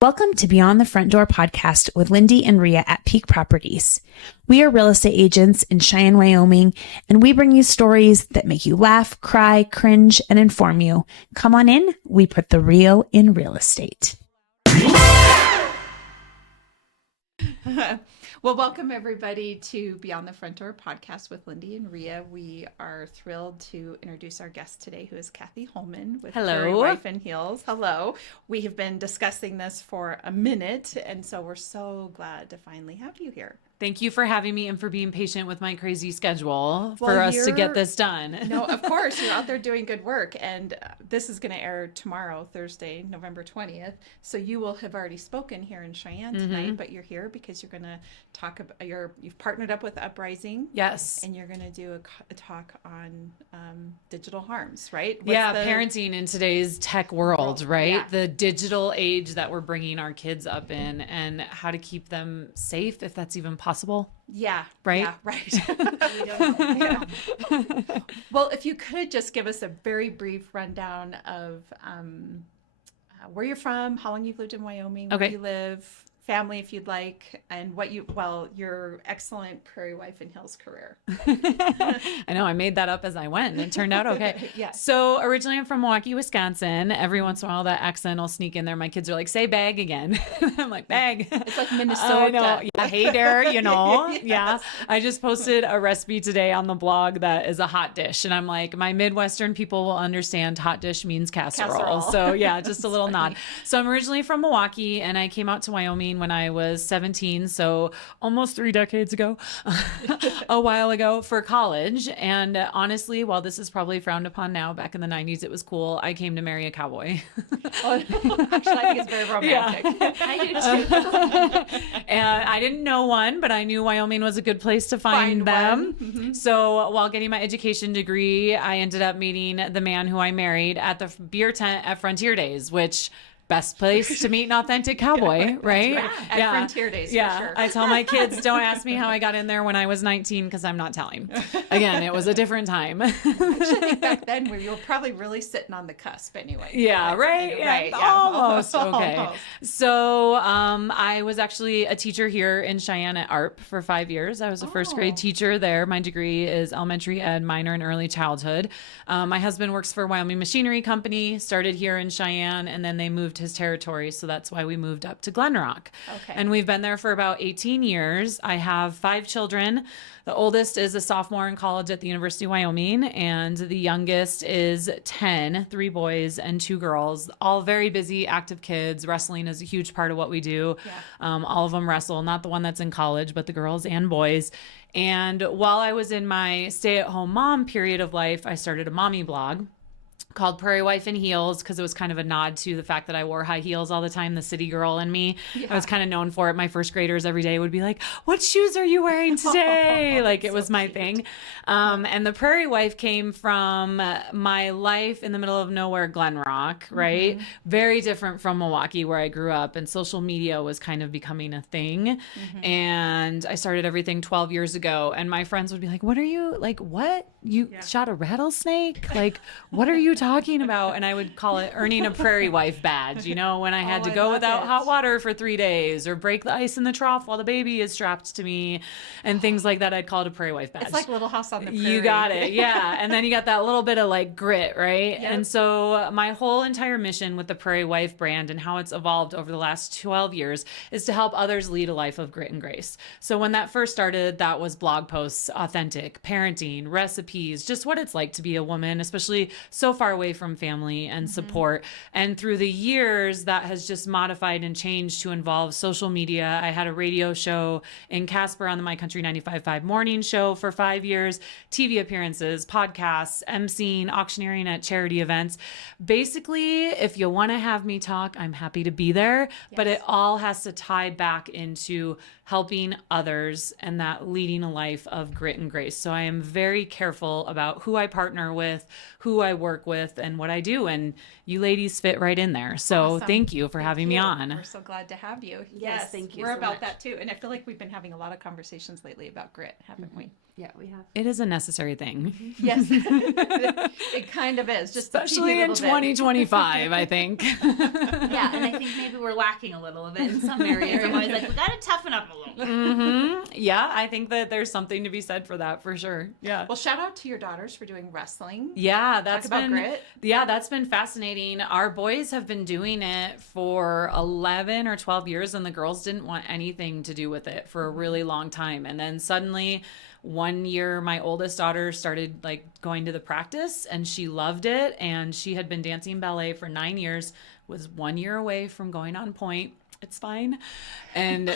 Welcome to Beyond the Front Door podcast with Lindy and Rhea at Peak Properties. We are real estate agents in Cheyenne, Wyoming, and we bring you stories that make you laugh, cry, cringe, and inform you. Come on in. We put the real in real estate. Well, welcome everybody to Beyond the Front Door podcast with Lindy and Rhea. We are thrilled to introduce our guest today, who is Cathy Holman with Prairie Wife and Heels. Hello. We have been discussing this for a minute, and so we're so glad to finally have you here. Thank you for having me and for being patient with my crazy schedule for us to get this done. No, of course. You're out there doing good work. And this is going to air tomorrow, Thursday, November 20th. So you will have already spoken here in Cheyenne tonight, but you're here because you're going to talk about you've partnered up with Uprising. Yes. And you're going to do a talk on digital harms, right? Parenting in today's tech world, right? Yeah. The digital age that we're bringing our kids up in and how to keep them safe, if that's even possible. Yeah. Right? Yeah, right. Yeah. Well, if you could just give us a very brief rundown of where you're from, how long you've lived in Wyoming, where you live, family if you'd like, and your excellent Prairie Wife and Heels career. I know, I made that up as I went and it turned out okay. Yeah. So originally I'm from Milwaukee, Wisconsin. Every once in a while that accent will sneak in there. My kids are like, say bag again. I'm like, bag. It's like Minnesota. I know. Yeah, hey there, Yes. Yeah. I just posted a recipe today on the blog that is a hot dish. And I'm like, my Midwestern people will understand hot dish means casserole. So yeah, just a little nod. So I'm originally from Milwaukee and I came out to Wyoming when I was 17, so almost 3 decades ago, a while ago for college. And honestly, while this is probably frowned upon now, back in the 90s, it was cool. I came to marry a cowboy. Actually, I think it's very romantic. Yeah. I do too. And I didn't know one, but I knew Wyoming was a good place to find them. Mm-hmm. So while getting my education degree, I ended up meeting the man who I married at the beer tent at Frontier Days, which best place to meet an authentic cowboy, right? At Frontier Days, for sure. I tell my kids, don't ask me how I got in there when I was 19 because I'm not telling. Again, it was a different time. Actually, I think back then you were probably really sitting on the cusp anyway. Yeah, right? Right. Yeah. Almost. Okay. Almost. So I was actually a teacher here in Cheyenne at ARP for 5 years. I was a first grade teacher there. My degree is elementary ed, minor in early childhood. My husband works for Wyoming Machinery Company, started here in Cheyenne, and then they moved his territory. So that's why we moved up to Glen Rock. Okay. And we've been there for about 18 years. I have 5 children. The oldest is a sophomore in college at the University of Wyoming, and the youngest is 10, 3 boys and 2 girls, all very busy, active kids. Wrestling is a huge part of what we do. Yeah. All of them wrestle, not the one that's in college, but the girls and boys. And while I was in my stay-at-home mom period of life, I started a mommy blog called Prairie Wife and Heels because it was kind of a nod to the fact that I wore high heels all the time, the city girl in me. Yeah. I was kind of known for it. My first graders every day would be like, what shoes are you wearing today? Like it was my thing. And the Prairie Wife came from my life in the middle of nowhere, Glen Rock, right? Mm-hmm. Very different from Milwaukee where I grew up, and social media was kind of becoming a thing. Mm-hmm. And I started everything 12 years ago, and my friends would be like, what are you, like, what? You shot a rattlesnake? Like, what are you talking about? And I would call it earning a Prairie Wife badge, when I had to go without hot water for 3 days or break the ice in the trough while the baby is strapped to me and things like that. I'd call it a Prairie Wife badge. It's like Little House on the Prairie. You got it. Yeah. And then you got that little bit of like grit, right? Yep. And so my whole entire mission with the Prairie Wife brand and how it's evolved over the last 12 years is to help others lead a life of grit and grace. So when that first started, that was blog posts, authentic parenting, recipes, just what it's like to be a woman, especially so far away from family and support. And through the years, that has just modified and changed to involve social media. I had a radio show in Casper on the My Country 95.5 morning show for 5 years, TV appearances, podcasts, emceeing, auctioneering at charity events. Basically, if you want to have me talk, I'm happy to be there, but it all has to tie back into helping others and that leading a life of grit and grace. So I am very careful about who I partner with, who I work with, and what I do. And you ladies fit right in there. So thank you for having me on. We're so glad to have you. Yes, thank you. We're so about much. that too. And I feel like we've been having a lot of conversations lately about grit, haven't we? Yeah, we have. It is a necessary thing. Yes, it kind of is. Just Especially in 2025, I think. Yeah, and I think maybe we're lacking a little of it in some areas. I'm always like, we got to toughen up a little. Yeah, I think that there's something to be said for that, for sure. Yeah. Well, shout out to your daughters for doing wrestling. Yeah, that's Talk been about grit. Yeah, that's been fascinating. Our boys have been doing it for 11 or 12 years, and the girls didn't want anything to do with it for a really long time. And then suddenly, one year, my oldest daughter started like going to the practice, and she loved it. And she had been dancing ballet for 9 years, was 1 year away from going on point. It's fine. And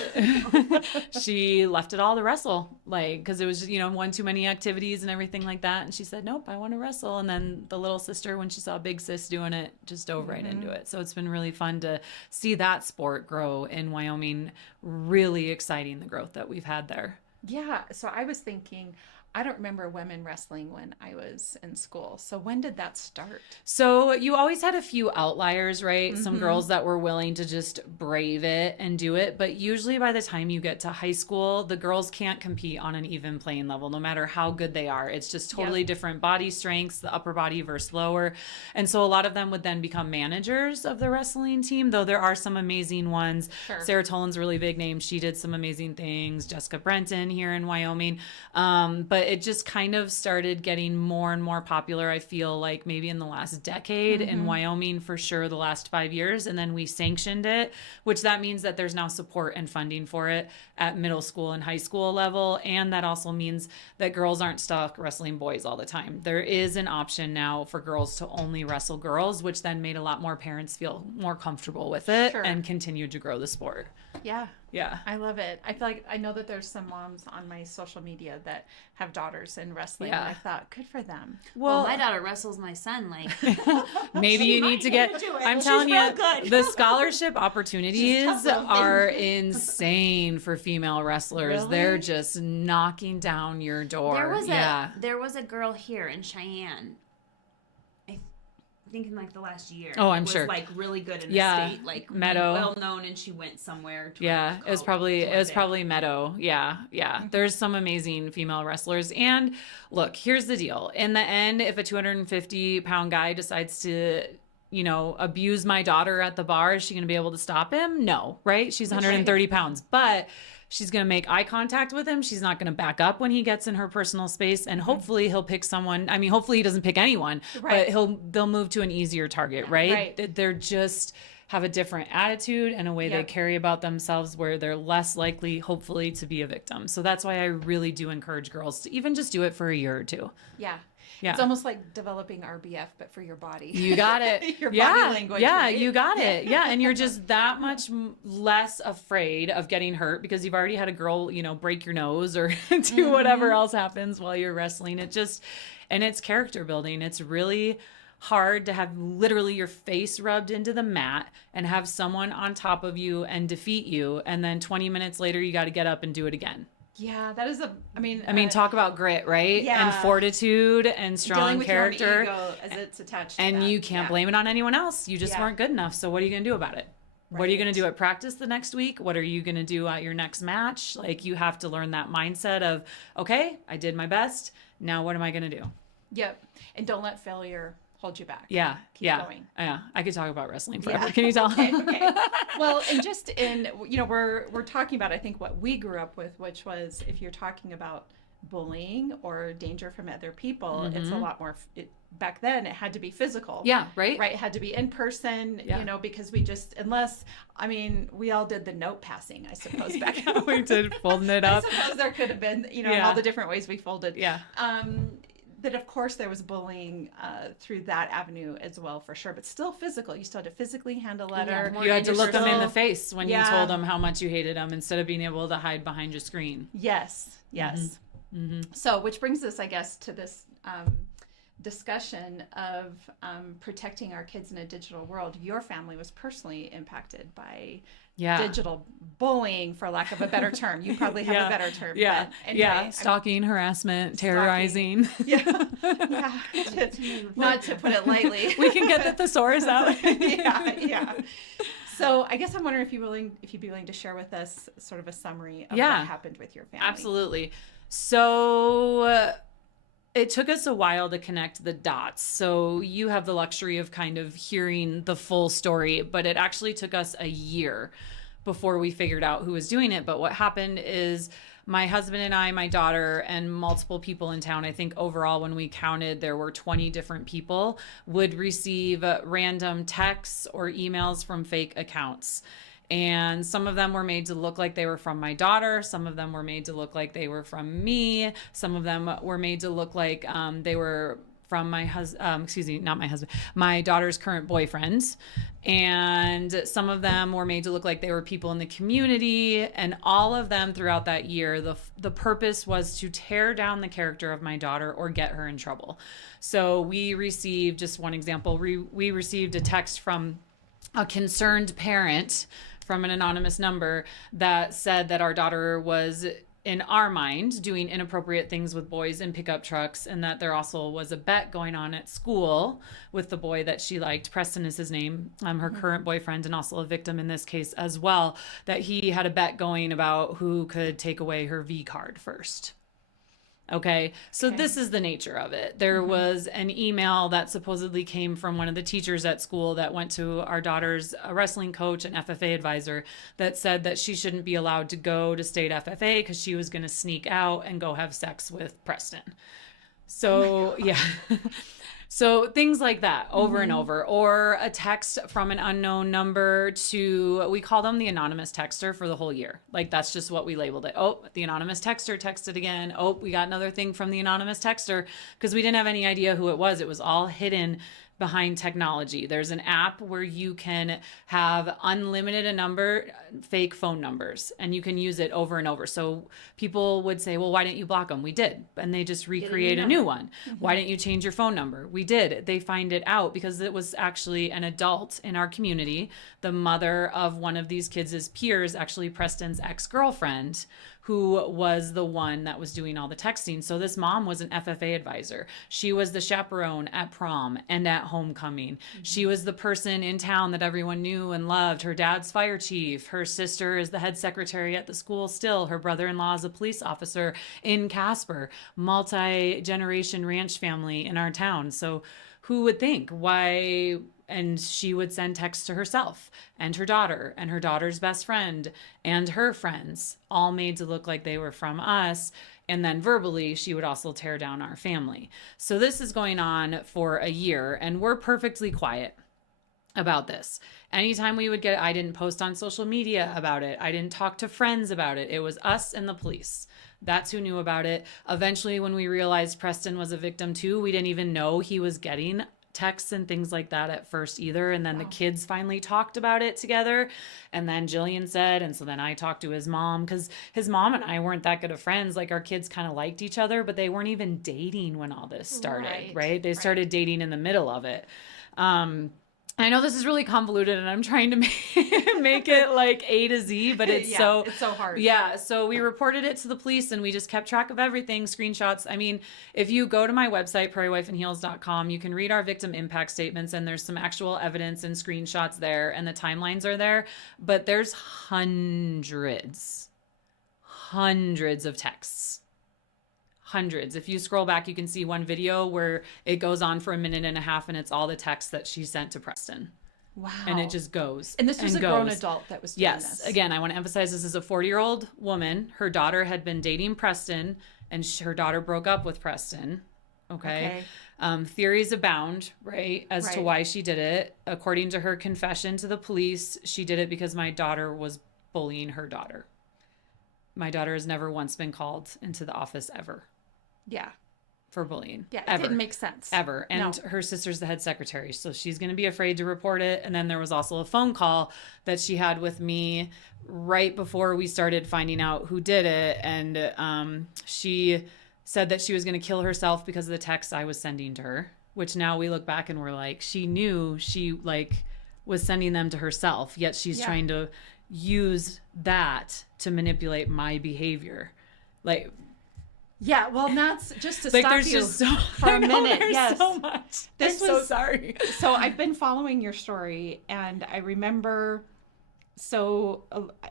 she left it all to wrestle, like, because it was, one too many activities and everything like that. And she said, nope, I want to wrestle. And then the little sister, when she saw big sis doing it, just dove right into it. So it's been really fun to see that sport grow in Wyoming. Really exciting, the growth that we've had there. Yeah. So I was thinking, I don't remember women wrestling when I was in school. So when did that start? So you always had a few outliers, right? Some girls that were willing to just brave it and do it. But usually by the time you get to high school, the girls can't compete on an even playing level, no matter how good they are. It's just totally different body strengths, the upper body versus lower. And so a lot of them would then become managers of the wrestling team, though there are some amazing ones. Sure. Sarah Tolan's a really big name. She did some amazing things. Jessica Brenton here in Wyoming. But it just kind of started getting more and more popular, I feel like maybe in the last decade in Wyoming, for sure, the last 5 years. And then we sanctioned it, which that means that there's now support and funding for it at middle school and high school level. And that also means that girls aren't stuck wrestling boys all the time. There is an option now for girls to only wrestle girls, which then made a lot more parents feel more comfortable with it and continued to grow the sport. Yeah. Yeah. I love it. I feel like I know that there's some moms on my social media that have daughters in wrestling. Yeah. And I thought, good for them. Well, my daughter wrestles my son. Like, maybe you need to get, I'm telling you, the scholarship opportunities are insane for female wrestlers. Really? They're just knocking down your door. there was a girl here in Cheyenne. I think in like the last year. Oh, I'm was, sure. Like really good in the state, like Meadow. well known, and she went somewhere. To It was probably Meadow. Yeah. There's some amazing female wrestlers. And look, here's the deal. In the end, if a 250-pound guy decides to, abuse my daughter at the bar, is she going to be able to stop him? No, right? She's 130 pounds, but she's going to make eye contact with him. She's not going to back up when he gets in her personal space. And hopefully he'll pick someone. I mean, hopefully he doesn't pick anyone, but they'll move to an easier target, right? They're just have a different attitude and a way they carry about themselves where they're less likely, hopefully, to be a victim. So that's why I really do encourage girls to even just do it for a year or two. Yeah. Yeah. It's almost like developing RBF, but for your body. You got it. Your body language. Yeah, right? you got it. Yeah, and you're just that much less afraid of getting hurt because you've already had a girl, break your nose or do whatever else happens while you're wrestling. And it's character building. It's really hard to have literally your face rubbed into the mat and have someone on top of you and defeat you. And then 20 minutes later, you got to get up and do it again. Yeah, that is I mean, talk about grit, right? Yeah. And fortitude and strong dealing with character. Your own ego as it's attached to and that. you can't blame it on anyone else. You just weren't good enough. So what are you going to do about it? What are you going to do at practice the next week? What are you going to do at your next match? Like, you have to learn that mindset of, okay, I did my best. Now what am I going to do? Yep. And don't let failure hold you back. Yeah. Keep going. Yeah. I could talk about wrestling forever. Can you tell? Okay. Well, and just we're talking about, I think, what we grew up with, which was if you're talking about bullying or danger from other people, it's a lot more, back then it had to be physical. Yeah. Right. Right. It had to be in person, because we all did the note passing, I suppose, back then. We did, folding it up. I suppose there could have been, all the different ways we folded. Yeah. That of course there was bullying through that avenue as well, for sure, but still physical. You still had to physically hand a letter. You had to look them in the face when you told them how much you hated them instead of being able to hide behind your screen. Yes. So, which brings us, I guess, to this discussion of protecting our kids in a digital world. Your family was personally impacted by digital bullying, for lack of a better term. You probably have a better term. Yeah. But anyway, Stalking, harassment, terrorizing. Not to put it lightly. We can get the thesaurus out. Yeah. So I guess I'm wondering if you'd be willing to share with us sort of a summary of what happened with your family. Absolutely. So it took us a while to connect the dots. So you have the luxury of kind of hearing the full story, but it actually took us a year before we figured out who was doing it. But what happened is my husband and I, my daughter, and multiple people in town, I think overall when we counted, there were 20 different people, would receive random texts or emails from fake accounts. And some of them were made to look like they were from my daughter. Some of them were made to look like they were from me. Some of them were made to look like they were from my my daughter's current boyfriend. And some of them were made to look like they were people in the community. And all of them throughout that year, the purpose was to tear down the character of my daughter or get her in trouble. So we received, just one example, we received a text from a concerned parent from an anonymous number that said that our daughter was, in our mind, doing inappropriate things with boys in pickup trucks, and that there also was a bet going on at school with the boy that she liked. Preston is his name, her current boyfriend, and also a victim in this case as well, that he had a bet going about who could take away her V card first. Okay, so this is the nature of it. There was an email that supposedly came from one of the teachers at school that went to our daughter's wrestling coach and FFA advisor that said that she shouldn't be allowed to go to state FFA because she was going to sneak out and go have sex with Preston. So, yeah. So things like that over and over, or a text from an unknown number to, we call them the anonymous texter for the whole year. Like, that's just what we labeled it. Oh, the anonymous texter texted again. Oh, we got another thing from the anonymous texter, because we didn't have any idea who it was. It was all hidden behind technology. There's an app where you can have unlimited fake phone numbers, and you can use it over and over. So people would say, well, why didn't you block them? We did. And they just recreate a new one. Why didn't you change your phone number? We did. They find it out because it was actually an adult in our community. The mother of one of these kids' peers, actually Preston's ex-girlfriend, who was the one that was doing all the texting. So this mom was an FFA advisor. She was the chaperone at prom and at homecoming. She was the person in town that everyone knew and loved. Her dad's fire chief. Her sister is the head secretary at the school still. Her brother-in-law is a police officer in Casper. Multi-generation ranch family in our town. So who would think? Why? And she would send texts to herself and her daughter's best friend and her friends, all made to look like they were from us. And then verbally, she would also tear down our family. So this is going on for a year, and we're perfectly quiet about this. Anytime we would get it, I didn't post on social media about it. I didn't talk to friends about it. It was us and the police. That's who knew about it. Eventually, when we realized Preston was a victim too, we didn't even know he was getting texts and things like that at first either. And then the kids finally talked about it together. And then Jillian said, and so then I talked to his mom, because his mom and I weren't that good of friends. Like, our kids kind of liked each other, but they weren't even dating when all this started, right? They started dating in the middle of it. I know this is really convoluted, and I'm trying to make it like A to Z, but it's so hard. Yeah. So we reported it to the police, and we just kept track of everything, screenshots. I mean, if you go to my website, prairiewifeandheels.com, you can read our victim impact statements, and there's some actual evidence and screenshots there, and the timelines are there, but there's hundreds of texts. Hundreds. If you scroll back, you can see one video where it goes on for a minute and a half, and it's all the texts that she sent to Preston. Wow. And it just goes. And this was a grown adult that was doing this. Yes. Again, I want to emphasize this is a 40-year-old woman. Her daughter had been dating Preston, and her daughter broke up with Preston. Okay. Theories abound, right, as to why she did it. According to her confession to the police, she did it because my daughter was bullying her daughter. My daughter has never once been called into the office ever. Yeah. For bullying. Yeah, ever. It didn't make sense. Ever. And her sister's the head secretary, so she's going to be afraid to report it. And then there was also a phone call that she had with me right before we started finding out who did it. And she said that she was going to kill herself because of the texts I was sending to her, which now we look back and we're like, she knew she was sending them to herself, yet she's trying to use that to manipulate my behavior. Yeah, well, not just to stop you for a minute. There's so much. I'm so sorry. So I've been following your story, and I remember so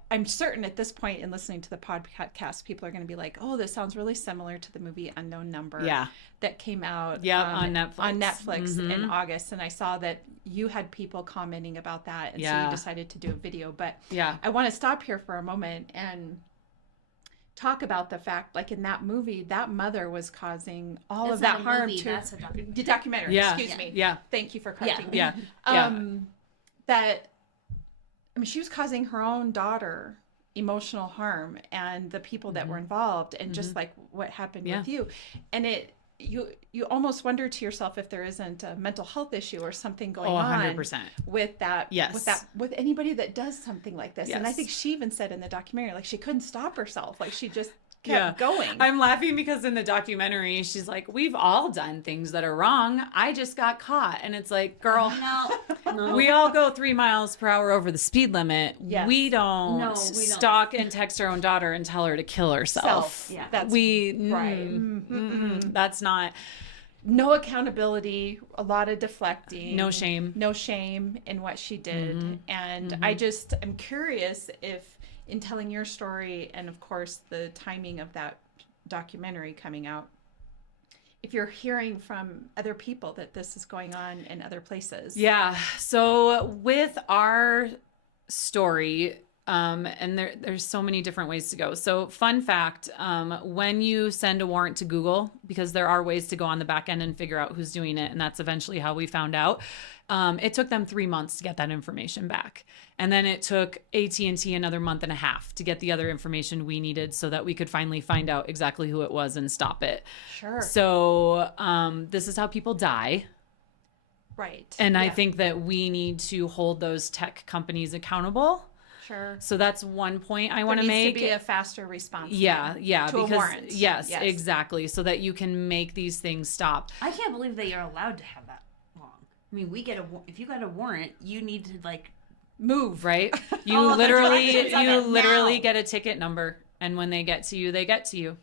I'm certain at this point in listening to the podcast, people are going to be like, oh, this sounds really similar to the movie Unknown Number that came out on Netflix, in August. And I saw that you had people commenting about that. And so you decided to do a video. But I want to stop here for a moment and talk about the fact, like in that movie, that mother was causing all of that harm to that's a documentary. The documentary. Excuse me. Yeah. Thank you for correcting me. Yeah. That, I mean, she was causing her own daughter emotional harm and the people that were involved, and just like what happened with you. And you almost wonder to yourself if there isn't a mental health issue or something going on 100%. with that, with anybody that does something like this. And I think she even said in the documentary, like, she couldn't stop herself. Like, she just kept going. I'm laughing because in the documentary, she's like, we've all done things that are wrong. I just got caught. And it's like, girl, No. we all go 3 miles per hour over the speed limit. Yes. We don't stalk and text our own daughter and tell her to kill herself. Yeah. That's that's not. No accountability, a lot of deflecting. No shame in what she did. And I just am curious if, in telling your story, and of course the timing of that documentary coming out, if you're hearing from other people that this is going on in other places. Yeah. So with our story, and there's so many different ways to go. So fun fact, when you send a warrant to Google, because there are ways to go on the back end and figure out who's doing it, and that's eventually how we found out, it took them 3 months to get that information back. And then it took AT&T another month and a half to get the other information we needed so that we could finally find out exactly who it was and stop it. Sure. So this is how people die. Right. And I think that we need to hold those tech companies accountable. Sure. So that's one point I want to There make. needs to be a faster response. Yeah, to because a warrant. yes, exactly, so that you can make these things stop. I can't believe they are allowed to have that long. I mean, if you got a warrant, you need to like move, right? You literally get a ticket number, and when they get to you, they get to you.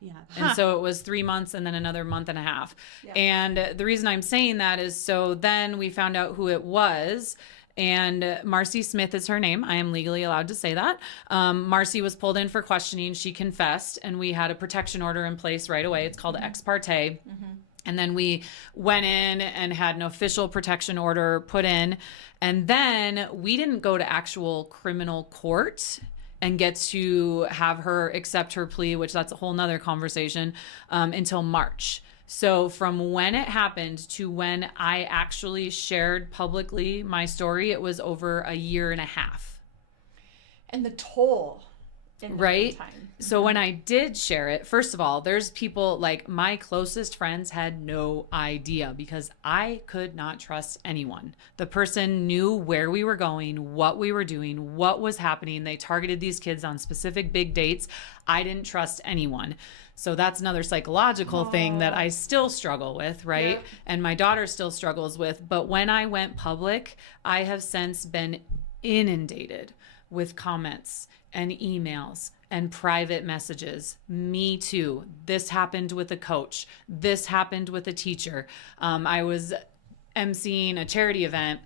Yeah. And so it was 3 months and then another month and a half. Yeah. And the reason I'm saying that is so then we found out who it was. And Marcy Smith is her name. I am legally allowed to say that. Marcy was pulled in for questioning. She confessed, and we had a protection order in place right away. It's called ex parte. And then we went in and had an official protection order put in. And then we didn't go to actual criminal court and get to have her accept her plea, which that's a whole nother conversation, until March. So from when it happened to when I actually shared publicly my story, it was over a year and a half. And the toll in the meantime. So when I did share it, first of all, there's people like my closest friends had no idea because I could not trust anyone. The person knew where we were going, what we were doing, what was happening. They targeted these kids on specific big dates. I didn't trust anyone. So that's another psychological thing that I still struggle with, right? Yeah. And my daughter still struggles with. But when I went public, I have since been inundated with comments and emails and private messages. Me too. This happened with a coach. This happened with a teacher. I was emceeing a charity event,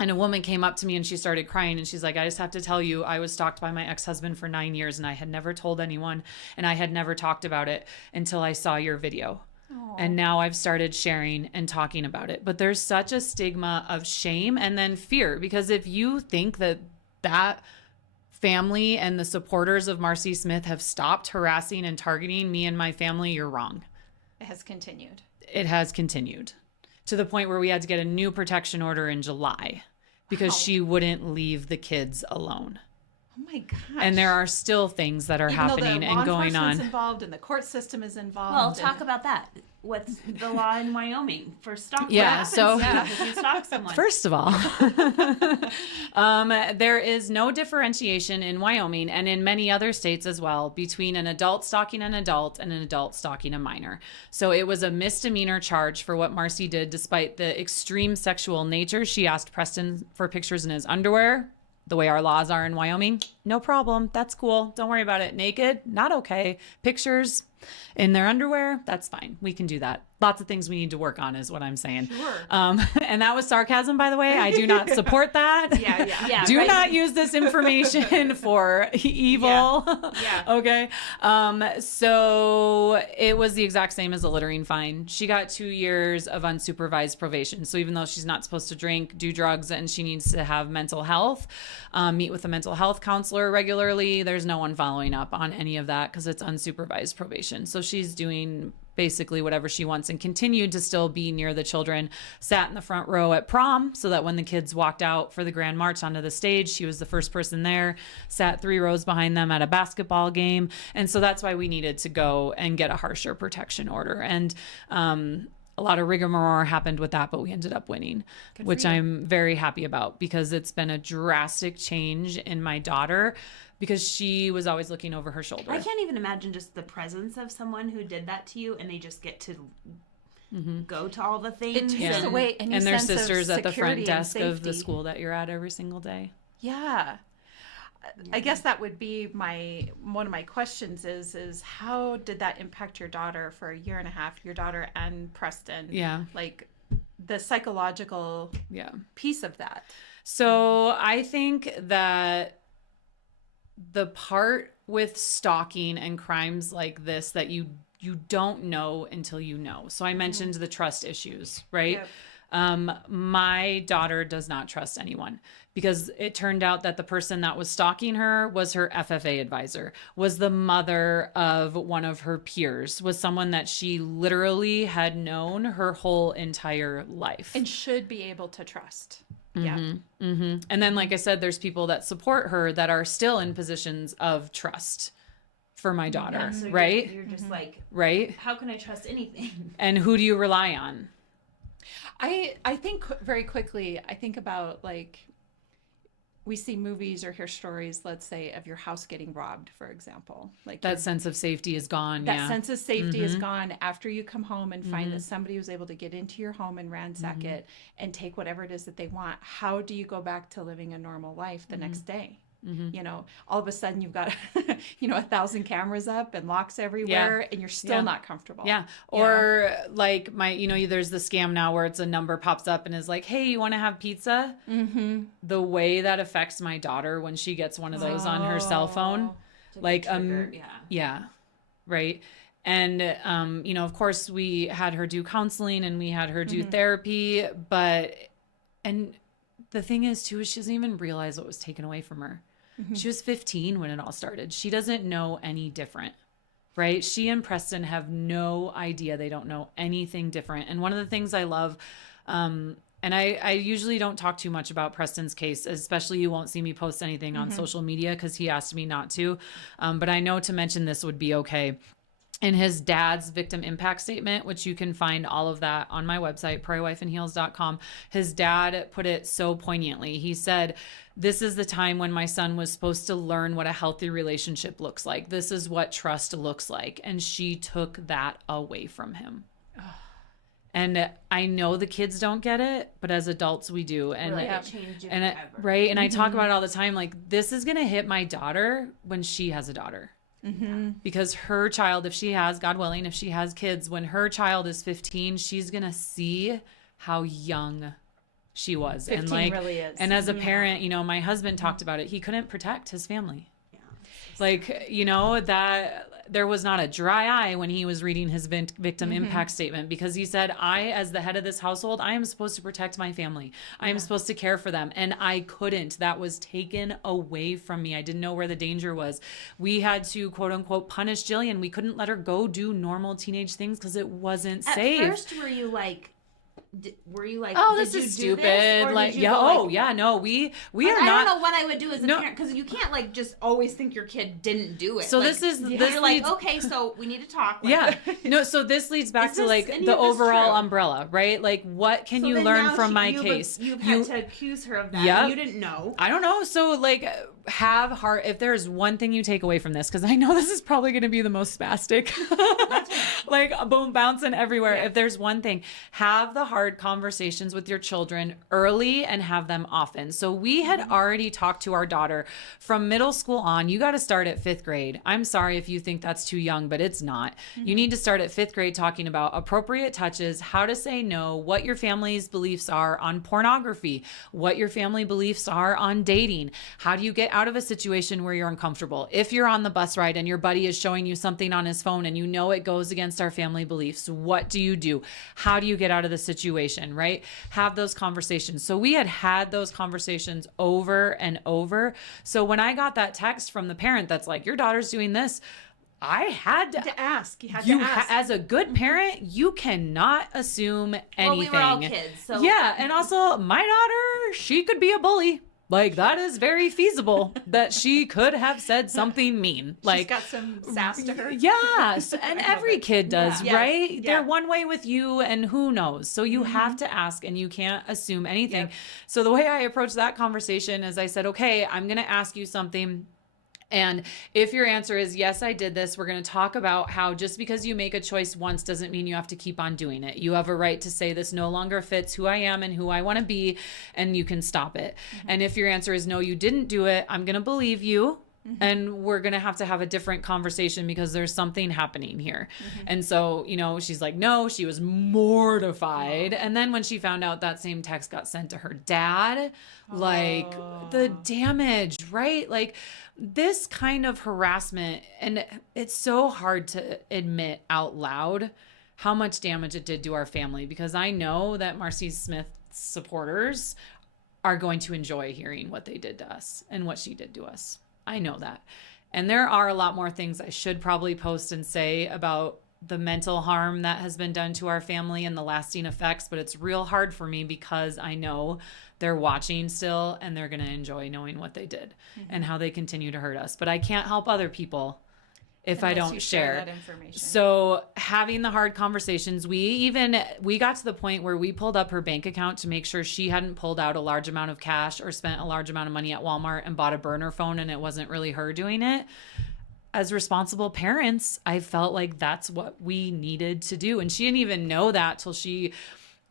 and a woman came up to me and she started crying, and she's like, I just have to tell you, I was stalked by my ex-husband for 9 years, and I had never told anyone, and I had never talked about it until I saw your video. Aww. And now I've started sharing and talking about it. But there's such a stigma of shame and then fear, because if you think that family and the supporters of Marcy Smith have stopped harassing and targeting me and my family, you're wrong. It has continued. It has continued to the point where we had to get a new protection order in July because she wouldn't leave the kids alone. Oh my gosh. And there are still things that are happening and going on. Involved and the court system is involved. Well, talk about that. What's the law in Wyoming for stalking? Yeah, so if you stalk someone? First of all, there is no differentiation in Wyoming and in many other states as well between an adult stalking an adult and an adult stalking a minor. So it was a misdemeanor charge for what Marcy did, despite the extreme sexual nature. She asked Preston for pictures in his underwear. The way our laws are in Wyoming, no problem. That's cool. Don't worry about it. Naked, not okay. Pictures, In their underwear, that's fine. We can do that. Lots of things we need to work on is what I'm saying. Sure. And that was sarcasm, by the way. I do not support that. Yeah. Do not use this information for evil. Yeah. Okay. So it was the exact same as a littering fine. She got 2 years of unsupervised probation. So even though she's not supposed to drink, do drugs, and she needs to have mental health, meet with a mental health counselor regularly, there's no one following up on any of that because it's unsupervised probation. So she's doing basically whatever she wants and continued to still be near the children, sat in the front row at prom so that when the kids walked out for the grand march onto the stage, she was the first person there, sat 3 rows behind them at a basketball game. And so that's why we needed to go and get a harsher protection order. And a lot of rigmarole happened with that, but we ended up winning, which I'm very happy about because it's been a drastic change in my daughter because she was always looking over her shoulder. I can't even imagine just the presence of someone who did that to you and they just get to go to all the things. It takes away any and their sense of sisters at the front security and desk of the safety. school that you're at every single day. Yeah. I guess that would be one of my questions is how did that impact your daughter for a year and a half, your daughter and Preston? Yeah. Like the psychological piece of that. So I think that the part with stalking and crimes like this that you don't know until you know. So I mentioned the trust issues, right? Yep. My daughter does not trust anyone because it turned out that the person that was stalking her was her FFA advisor, was the mother of one of her peers, was someone that she literally had known her whole entire life. And should be able to trust. Yeah. And then, like I said, there's people that support her that are still in positions of trust for my daughter, So right? You're just like, Right? how can I trust anything? And who do you rely on? I think very quickly, I think about like we see movies or hear stories, let's say, of your house getting robbed, for example. Like That sense of safety is gone. that sense of safety is gone after you come home and find that somebody was able to get into your home and ransack it and take whatever it is that they want. How do you go back to living a normal life the next day? You know, all of a sudden you've got, 1,000 cameras up and locks everywhere and you're still not comfortable. Yeah. Or like there's the scam now where it's a number pops up and is like, hey, you want to have pizza? The way that affects my daughter when she gets one of those on her cell phone, like, right. And, of course we had her do counseling and we had her do therapy, and the thing is too, is she doesn't even realize what was taken away from her. She was 15 when it all started. She doesn't know any different, right? She and Preston have no idea. They don't know anything different. And one of the things I love, and I usually don't talk too much about Preston's case, especially you won't see me post anything on social media because he asked me not to. But I know to mention this would be okay. In his dad's victim impact statement, which you can find all of that on my website, prairiewifeandheels.com, his dad put it so poignantly. He said, this is the time when my son was supposed to learn what a healthy relationship looks like. This is what trust looks like. And she took that away from him. And I know the kids don't get it, but as adults we do. And It changed you and forever. right. And I talk about it all the time. Like, this is going to hit my daughter when she has a daughter. Because her child, if she has, God willing, if she has kids, when her child is 15, she's going to see how young she was. 15 and like, really is. and as a parent, my husband talked about it. He couldn't protect his family. Like, that there was not a dry eye when he was reading his victim impact statement, because he said, I, as the head of this household, I am supposed to protect my family. I am supposed to care for them. And I couldn't. That was taken away from me. I didn't know where the danger was. We had to, quote unquote, punish Jillian. We couldn't let her go do normal teenage things because it wasn't safe. At first, were you like, oh, did this you is do stupid. this? Or Like, did you yeah. go, Oh, yeah. No, we are I not. don't know what I would do as a parent, because you can't like just always think your kid didn't do it. So like, this is you're this like, leads, okay, so we need to talk. Like, yeah. No, so this leads back Is to this- like any the of this overall true? umbrella, right? Like, what can so you then learn now from my you've case? You've had to accuse her of that. Yep. And you didn't know. I don't know. So like, have heart. If there's one thing you take away from this, because I know this is probably going to be the most spastic like boom, bouncing everywhere. If there's one thing, have the hard conversations with your children early and have them often. So we had already talked to our daughter from middle school on. You got to start at 5th grade. I'm sorry if you think that's too young, but it's not. You need to start at 5th grade talking about appropriate touches, how to say no, what your family's beliefs are on pornography, what your family beliefs are on dating. How do you get out of a situation where you're uncomfortable? If you're on the bus ride and your buddy is showing you something on his phone and you know it goes against our family beliefs, what do you do? How do you get out of the situation, right? Have those conversations. So we had those conversations over and over. So when I got that text from the parent that's like, your daughter's doing this, I had to ask. You had to ask. As a good parent, you cannot assume anything. Well, we were all kids. So. Yeah. And also, my daughter, she could be a bully. Like, that is very feasible that she could have said something mean. Like, she's got some sass to her. Yes. And every kid does, right? Yes. They're one way with you, and who knows? So you have to ask, and you can't assume anything. So the way I approached that conversation is I said, okay, I'm going to ask you something. And if your answer is, yes, I did this, we're going to talk about how just because you make a choice once doesn't mean you have to keep on doing it. You have a right to say this no longer fits who I am and who I want to be, and you can stop it. And if your answer is no, you didn't do it, I'm going to believe you. And we're going to have a different conversation because there's something happening here. And so, she's like, no, she was mortified. And then when she found out that same text got sent to her dad, like the damage, right? Like this kind of harassment. And it's so hard to admit out loud how much damage it did to our family, because I know that Marcy Smith's supporters are going to enjoy hearing what they did to us and what she did to us. I know that. And there are a lot more things I should probably post and say about the mental harm that has been done to our family and the lasting effects, but it's real hard for me because I know they're watching still and they're going to enjoy knowing what they did and how they continue to hurt us. But I can't help other people if I don't share that information. So having the hard conversations, we got to the point where we pulled up her bank account to make sure she hadn't pulled out a large amount of cash or spent a large amount of money at Walmart and bought a burner phone and it wasn't really her doing it. As responsible parents, I felt like that's what we needed to do. And she didn't even know that till she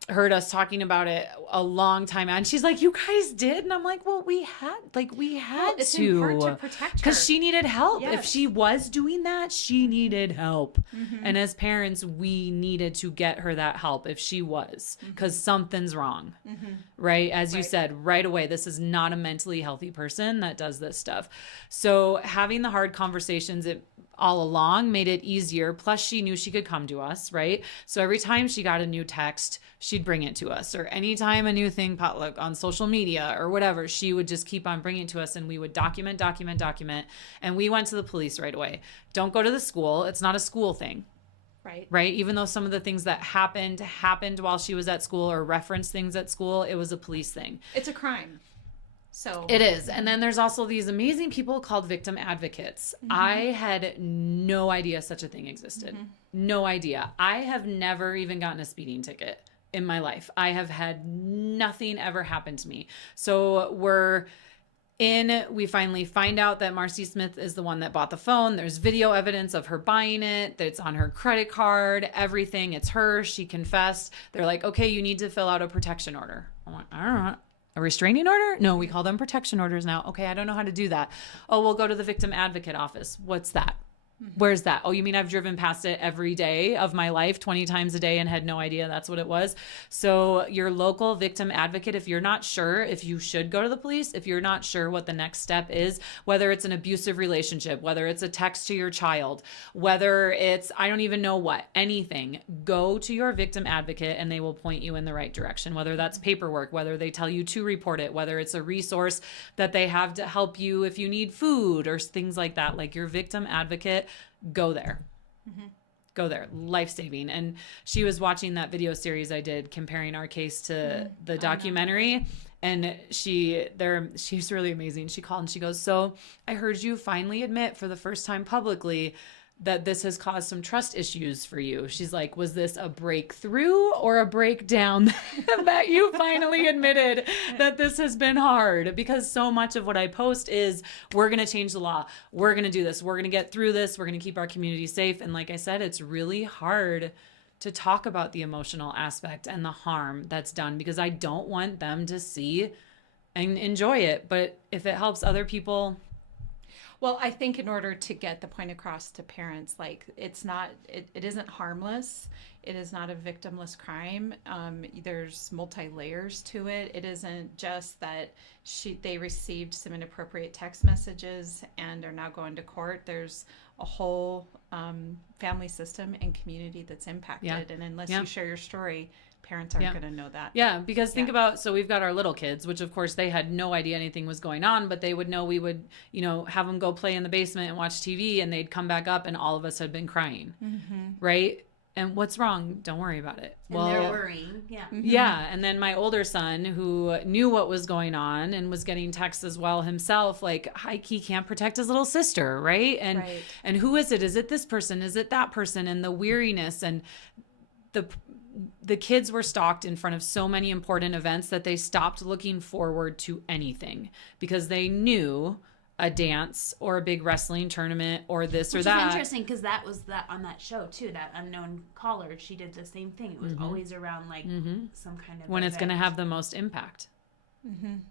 heard us talking about it a long time. And she's like, you guys did? And I'm like, well, we had it's to. important to protect her. Because she needed help. Yes. If she was doing that, she needed help. And as parents, we needed to get her that help if she was, because something's wrong. Right? As you said, right away, this is not a mentally healthy person that does this stuff. So having the hard conversations, all along made it easier. Plus she knew she could come to us, right? So every time she got a new text, she'd bring it to us, or anytime a new thing potluck on social media or whatever, she would just keep on bringing it to us, and we would document. And we went to the police right away. Don't go to the school. It's not a school thing. Right. Even though some of the things that happened while she was at school or referenced things at school, it was a police thing. It's a crime. So it is. And then there's also these amazing people called victim advocates. I had no idea such a thing existed. No idea. I have never even gotten a speeding ticket in my life. I have had nothing ever happen to me. So we finally find out that Marcy Smith is the one that bought the phone. There's video evidence of her buying it. That's on her credit card, everything. It's her. She confessed. They're like, okay, you need to fill out a protection order. I'm like, all right. A restraining order? No, we call them protection orders now. Okay, I don't know how to do that. Oh, we'll go to the victim advocate office. What's that? Where's that? Oh, you mean I've driven past it every day of my life 20 times a day and had no idea that's what it was? So your local victim advocate, if you're not sure if you should go to the police, if you're not sure what the next step is, whether it's an abusive relationship, whether it's a text to your child, whether it's, I don't even know what, anything, go to your victim advocate and they will point you in the right direction, whether that's paperwork, whether they tell you to report it, whether it's a resource that they have to help you if you need food or things like that. Like your victim advocate, go there. Go there. Life-saving. And she was watching that video series I did comparing our case to the documentary. And she's really amazing. She called and she goes, so I heard you finally admit for the first time publicly that this has caused some trust issues for you. She's like, was this a breakthrough or a breakdown that you finally admitted that this has been hard? Because so much of what I post is, we're going to change the law. We're going to do this. We're going to get through this. We're going to keep our community safe. And like I said, it's really hard to talk about the emotional aspect and the harm that's done, because I don't want them to see and enjoy it. But if it helps other people... Well, I think in order to get the point across to parents, like, it isn't harmless. It is not a victimless crime. There's multi-layers to it. It isn't just that they received some inappropriate text messages and are now going to court. There's a whole family system and community that's impacted. Yeah. And unless you share your story, parents aren't going to know that. Yeah, because think about, so we've got our little kids, which of course they had no idea anything was going on, but they would know we would, have them go play in the basement and watch TV, and they'd come back up and all of us had been crying, right? And what's wrong? Don't worry about it. And they're worrying. Yeah. Yeah. And then my older son, who knew what was going on and was getting texts as well himself, like, he can't protect his little sister, right? And who is it? Is it this person? Is it that person? And the weariness, and the kids were stalked in front of so many important events that they stopped looking forward to anything, because they knew a dance or a big wrestling tournament or this or that. Which is interesting, because that was on that show too, that unknown caller, she did the same thing. It was always around like some kind of when event. It's going to have the most impact.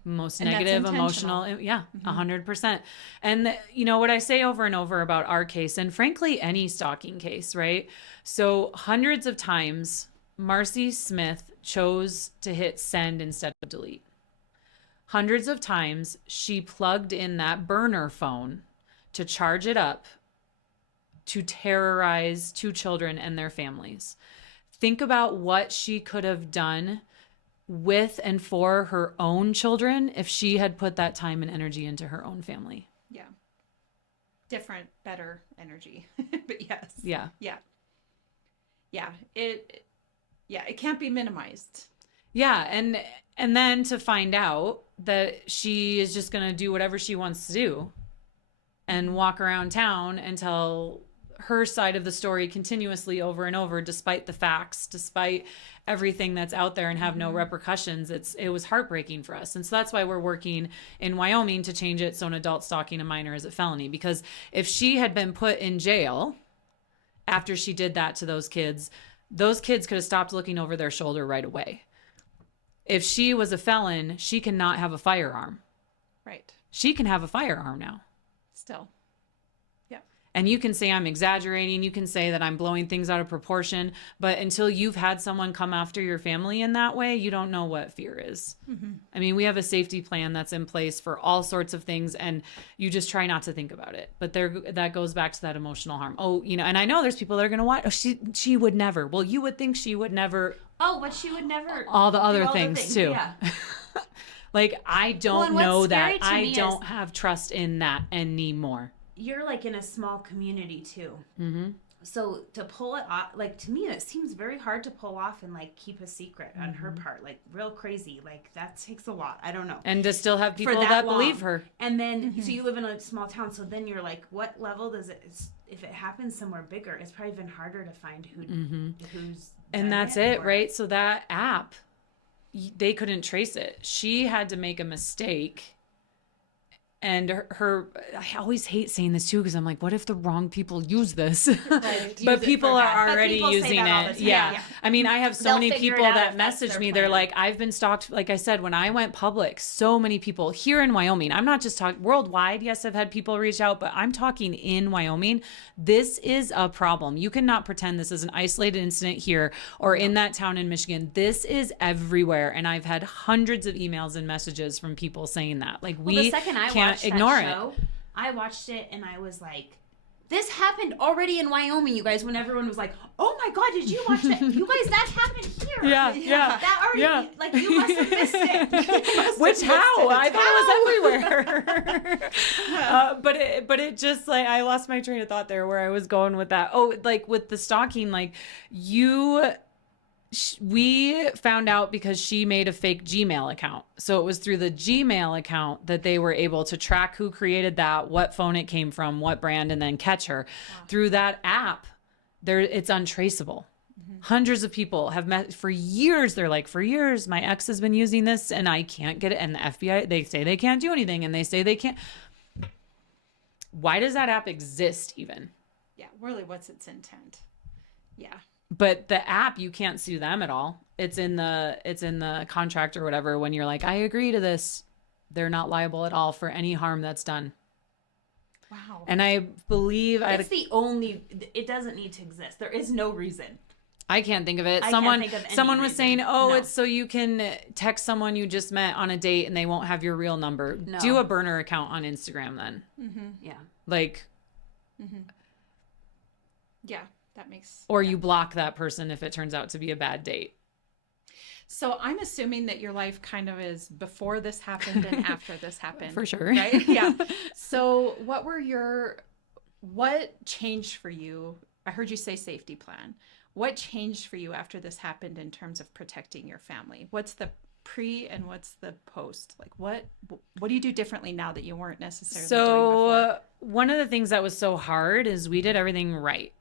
Most negative, emotional. 100%. And what I say over and over about our case, and frankly, any stalking case, right? So hundreds of times, Marcy Smith chose to hit send instead of delete. Hundreds of times, she plugged in that burner phone to charge it up to terrorize two children and their families. Think about what she could have done with and for her own children if she had put that time and energy into her own family. Yeah. Different, better energy. But yes. Yeah. Yeah. Yeah. It can't be minimized. Yeah. And then to find out that she is just going to do whatever she wants to do and walk around town and tell her side of the story continuously over and over, despite the facts, despite everything that's out there, and have no repercussions. It was heartbreaking for us. And so that's why we're working in Wyoming to change it so an adult stalking a minor is a felony. Because if she had been put in jail after she did that to those kids could have stopped looking over their shoulder right away. If she was a felon, she cannot have a firearm. Right. She can have a firearm now. Still. Yeah. And you can say I'm exaggerating. You can say that I'm blowing things out of proportion. But until you've had someone come after your family in that way, you don't know what fear is. I mean, we have a safety plan that's in place for all sorts of things, and you just try not to think about it. But that goes back to that emotional harm. Oh, and I know there's people that are going to watch. Oh, she would never. Well, you would think she would never. Oh, but she would never. All the other things too. Yeah. Like, I don't know that. I don't have trust in that anymore. You're like in a small community too. So to pull it off, like, to me, it seems very hard to pull off and like keep a secret on her part, like real crazy. Like, that takes a lot. I don't know. And to still have people that believe her. And then, so you live in a small town. So then you're like, what level does it? If it happens somewhere bigger, it's probably even harder to find who's. And that's it, right? So that app, they couldn't trace it. She had to make a mistake. And I always hate saying this too, because I'm like, what if the wrong people use this? Right. But people are already using it. Yeah. I mean, I have so many people that message me. They're like, I've been stalked. Like I said, when I went public, so many people here in Wyoming, I'm not just talking worldwide. Yes, I've had people reach out, but I'm talking in Wyoming. This is a problem. You cannot pretend this is an isolated incident here or in that town in Michigan. This is everywhere. And I've had hundreds of emails and messages from people saying that. Like, the second I can't ignore it. I watched it and I was like, this happened already in Wyoming, you guys, when everyone was like, oh my God, did you watch that? You guys, that happened here. Yeah. That already, like, you must have missed it. Which how? I thought it was everywhere. But it just, like, I lost my train of thought there where I was going with that. Oh, like with the stalking, like, We found out because she made a fake Gmail account. So it was through the Gmail account that they were able to track who created that, what phone it came from, what brand, and then catch her. Wow. Through that app, it's untraceable. Hundreds of people have met for years. They're like, for years, my ex has been using this and I can't get it. And the FBI, they say they can't do anything, and they say they can't. Why does that app exist even? Yeah, really, what's its intent? Yeah. But the app, you can't sue them at all. It's in the contract or whatever. When you're like, I agree to this, they're not liable at all for any harm that's done. Wow. And I believe it doesn't need to exist. There is no reason. I can't think of it. Someone was saying, it's so you can text someone you just met on a date and they won't have your real number. No. Do a burner account on Instagram then. Mm-hmm. Yeah. Like. Mm-hmm. Yeah. That makes or you block that person if it turns out to be a bad date. So I'm assuming that your life kind of is before this happened and after this happened. For sure. Right? Yeah. So what changed for you? I heard you say safety plan. What changed for you after this happened in terms of protecting your family? What's the pre and what's the post? Like what do you do differently now that you weren't necessarily doing before? One of the things that was so hard is we did everything right.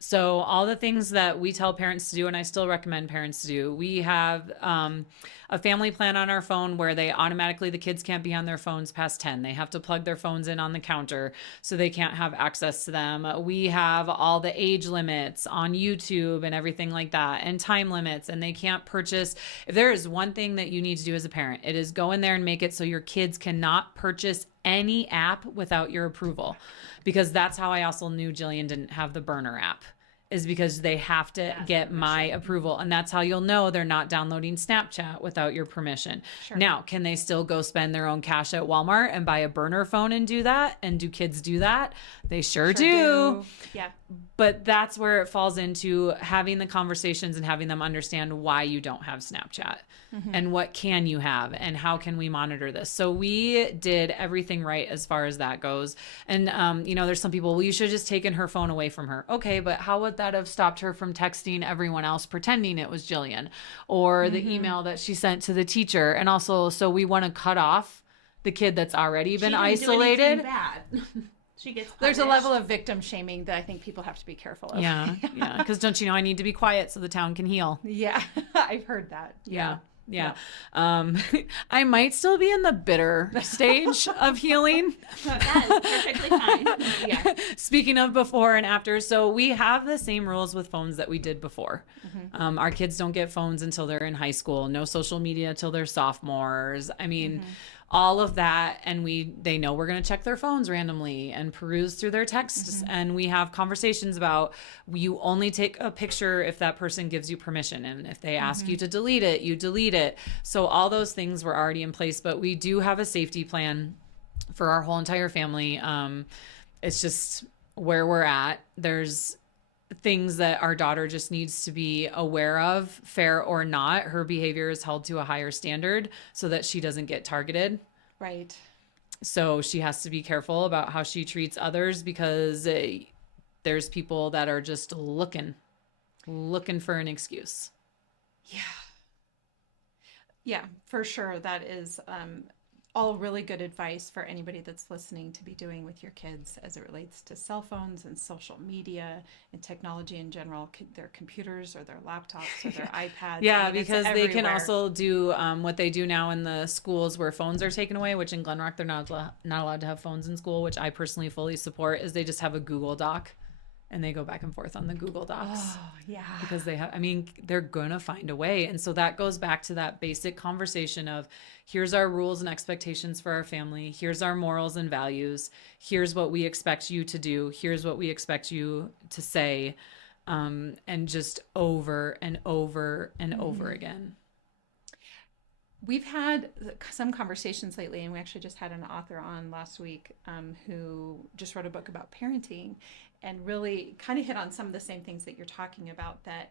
So all the things that we tell parents to do, and I still recommend parents to do, we have a family plan on our phone where the kids can't be on their phones past 10. They have to plug their phones in on the counter so they can't have access to them. We have all the age limits on YouTube and everything like that, and time limits, and they can't purchase. If there is one thing that you need to do as a parent, it is go in there and make it so your kids cannot purchase any app without your approval. Because that's how I also knew Jillian didn't have the burner app, is because they have to get my approval. And that's how you'll know they're not downloading Snapchat without your permission. Sure. Now, can they still go spend their own cash at Walmart and buy a burner phone and do that? And do kids do that? They sure do. Yeah. But that's where it falls into having the conversations and having them understand why you don't have Snapchat. Mm-hmm. And what can you have and how can we monitor this? So we did everything right as far as that goes. And, there's some people, well, you should have just taken her phone away from her. Okay, but how would that have stopped her from texting everyone else pretending it was Jillian, or the email that she sent to the teacher? And also, so we want to cut off the kid that's already been isolated. She gets punished. There's a level of victim shaming that I think people have to be careful of. Yeah. Because don't you know I need to be quiet so the town can heal? Yeah, I've heard that. Yeah. I might still be in the bitter stage of healing. That is perfectly fine. Yeah. Speaking of before and after, so we have the same rules with phones that we did before. Mm-hmm. Our kids don't get phones until they're in high school. No social media until they're sophomores. I mean, all of that, and they know we're going to check their phones randomly and peruse through their texts, and we have conversations about you only take a picture if that person gives you permission, and if they ask you to delete it, you delete it. So all those things were already in place, but we do have a safety plan for our whole entire family. It's just where we're at. There's things that our daughter just needs to be aware of, fair or not. Her behavior is held to a higher standard so that she doesn't get targeted. Right. So she has to be careful about how she treats others, because there's people that are just looking for an excuse. Yeah, for sure. That is all really good advice for anybody that's listening to be doing with your kids as it relates to cell phones and social media and technology in general, their computers or their laptops or their iPads. Yeah, because they can also do what they do now in the schools where phones are taken away, which in Glen Rock, they're not allowed to have phones in school, which I personally fully support, is they just have a Google Doc. And they go back and forth on the Google Docs. Oh, yeah. Because they're going to find a way. And so that goes back to that basic conversation of, here's our rules and expectations for our family. Here's our morals and values. Here's what we expect you to do. Here's what we expect you to say. And just over and over and over again. We've had some conversations lately, and we actually just had an author on last week who just wrote a book about parenting and really kind of hit on some of the same things that you're talking about, that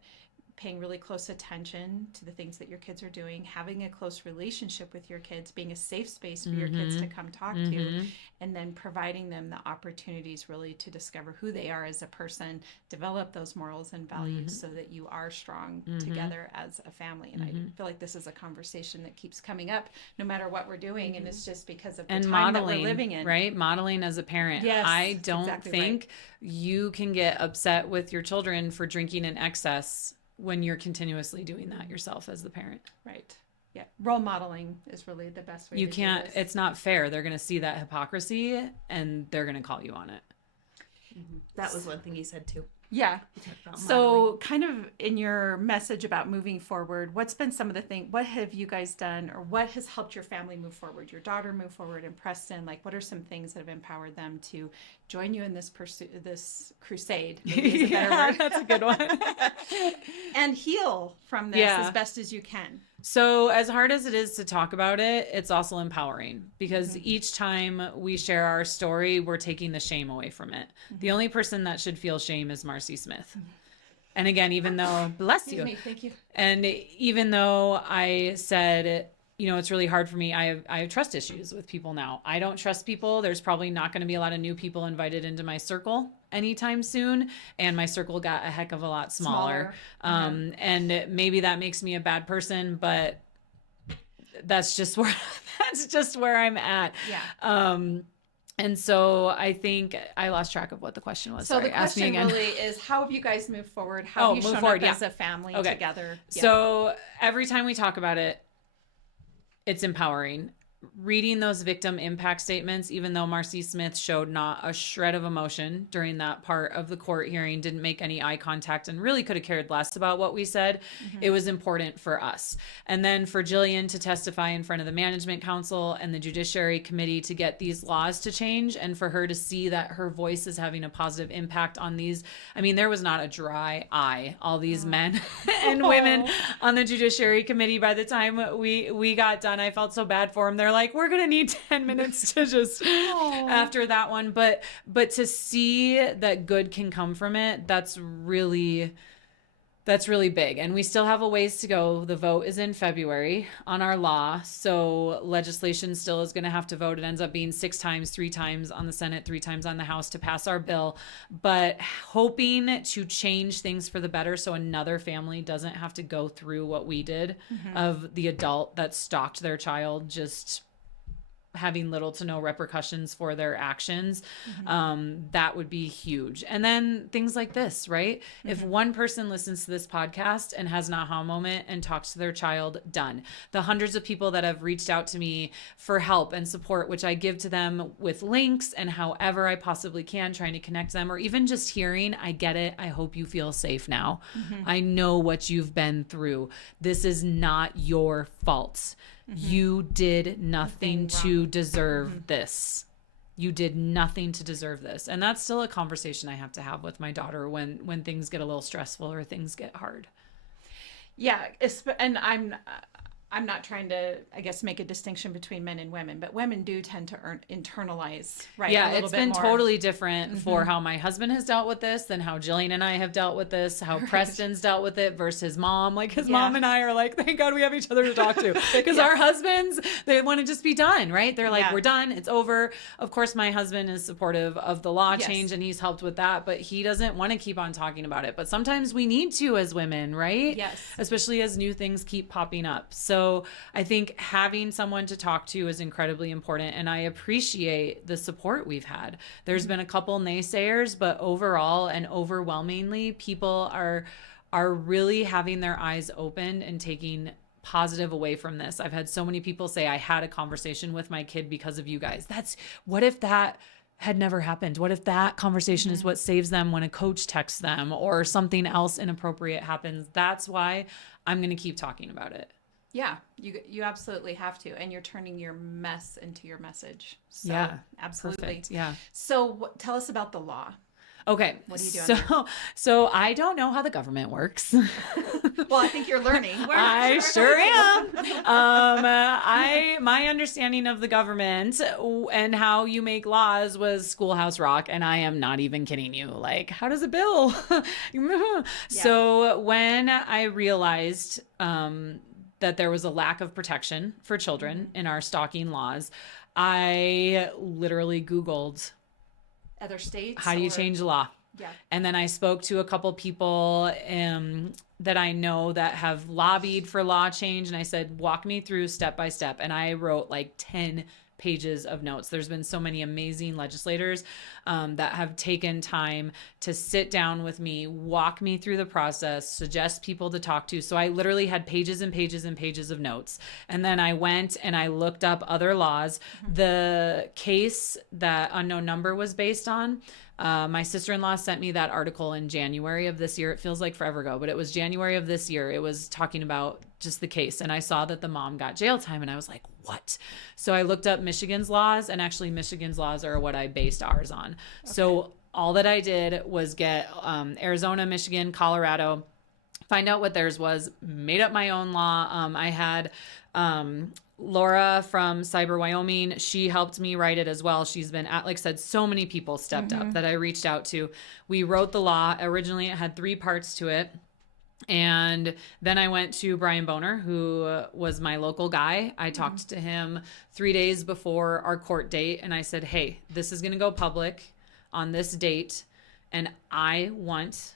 paying really close attention to the things that your kids are doing, having a close relationship with your kids, being a safe space for your kids to come talk to, and then providing them the opportunities really to discover who they are as a person, develop those morals and values so that you are strong together as a family. And I feel like this is a conversation that keeps coming up no matter what we're doing, and it's just because of the time modeling, that we're living in. Right? Modeling as a parent. Yes, I don't exactly think you can get upset with your children for drinking in excess when you're continuously doing that yourself as the parent. Right. Yeah. Role modeling is really the best way You to can't, do this. it's not fair. They're going to see that hypocrisy and they're going to call you on it. That was one thing you said too. Yeah. So kind of in your message about moving forward, what's been some of the things, what have you guys done, or what has helped your family move forward, your daughter move forward, and Preston? Like, what are some things that have empowered them to join you in this pursuit, this crusade? Maybe is a better word. That's a good one. And heal from this as best as you can. So as hard as it is to talk about it, it's also empowering because each time we share our story, we're taking the shame away from it. The only person that should feel shame is Marcy Smith. And again, even though, bless you. Thank you. And even though I said, you know, it's really hard for me. I have trust issues with people now. I don't trust people. There's probably not going to be a lot of new people invited into my circle anytime soon. And my circle got a heck of a lot smaller. And maybe that makes me a bad person, but that's just where I'm at. Yeah. And so I think I lost track of what the question was. So Sorry, the ask me question again. really is, how have you guys moved forward? How have you shown up as a family together? Yeah. So every time we talk about it, it's empowering. Reading those victim impact statements, even though Marcy Smith showed not a shred of emotion during that part of the court hearing, didn't make any eye contact, and really could have cared less about what we said, it was important for us. And then for Jillian to testify in front of the Management Council and the Judiciary Committee to get these laws to change, and for her to see that her voice is having a positive impact on these. I mean, there was not a dry eye. All these men and women on the Judiciary Committee, by the time we got done, I felt so bad for them. They're like, we're gonna need 10 minutes to just after that one, but to see that good can come from it, that's really big. And we still have a ways to go. The vote is in February on our law, so legislation still is going to have to vote. It ends up being 6 times, 3 times on the Senate, 3 times on the House to pass our bill, but hoping to change things for the better so another family doesn't have to go through what we did of the adult that stalked their child, just having little to no repercussions for their actions. That would be huge. And then things like this, right? If one person listens to this podcast and has an aha moment and talks to their child, done. The hundreds of people that have reached out to me for help and support, which I give to them with links and however I possibly can, trying to connect them, or even just hearing, I get it. I hope you feel safe now. I know what you've been through. This is not your fault. You did nothing to deserve this. You did nothing to deserve this. And that's still a conversation I have to have with my daughter when things get a little stressful or things get hard. Yeah. And I'm not trying to, I guess, make a distinction between men and women, but women do tend to internalize, right? Yeah, it's been totally different for how my husband has dealt with this than how Jillian and I have dealt with this, how Preston's dealt with it versus mom. Like his mom and I are like, thank God we have each other to talk to. Because our husbands, they want to just be done, right? They're like, we're done, it's over. Of course, my husband is supportive of the law change and he's helped with that, but he doesn't want to keep on talking about it. But sometimes we need to as women, right? Yes. Especially as new things keep popping up. So I think having someone to talk to is incredibly important, and I appreciate the support we've had. There's been a couple naysayers, but overall and overwhelmingly, people are really having their eyes opened and taking positive away from this. I've had so many people say, I had a conversation with my kid because of you guys. What if that had never happened? What if that conversation is what saves them when a coach texts them or something else inappropriate happens? That's why I'm going to keep talking about it. Yeah, you absolutely have to. And you're turning your mess into your message. So, yeah, absolutely. Perfect. Yeah. So tell us about the law. Okay. What are you doing? So I don't know how the government works. Well, I think you're learning. I sure am. My understanding of the government and how you make laws was Schoolhouse Rock, and I am not even kidding you. Like, how does a bill? So when I realized that there was a lack of protection for children in our stalking laws, I literally Googled Other states. how do you change the law? Yeah. And then I spoke to a couple people that I know that have lobbied for law change. And I said, walk me through step by step. And I wrote like 10 pages of notes. There's been so many amazing legislators that have taken time to sit down with me, walk me through the process, suggest people to talk to. So I literally had pages and pages and pages of notes. And then I went and I looked up other laws. The case that Unknown Number was based on, my sister-in-law sent me that article in January of this year. It feels like forever ago, but it was January of this year. It was talking about just the case. And I saw that the mom got jail time and I was like, what? So I looked up Michigan's laws, and actually Michigan's laws are what I based ours on. Okay. So all that I did was get Arizona, Michigan, Colorado, find out what theirs was, made up my own law. I had Laura from Wyoming. She helped me write it as well. She's been like I said, so many people stepped up that I reached out to. We wrote the law. Originally, it had 3 parts to it. And then I went to Brian Boner, who was my local guy. I talked to him 3 days before our court date. And I said, hey, this is going to go public on this date. And I want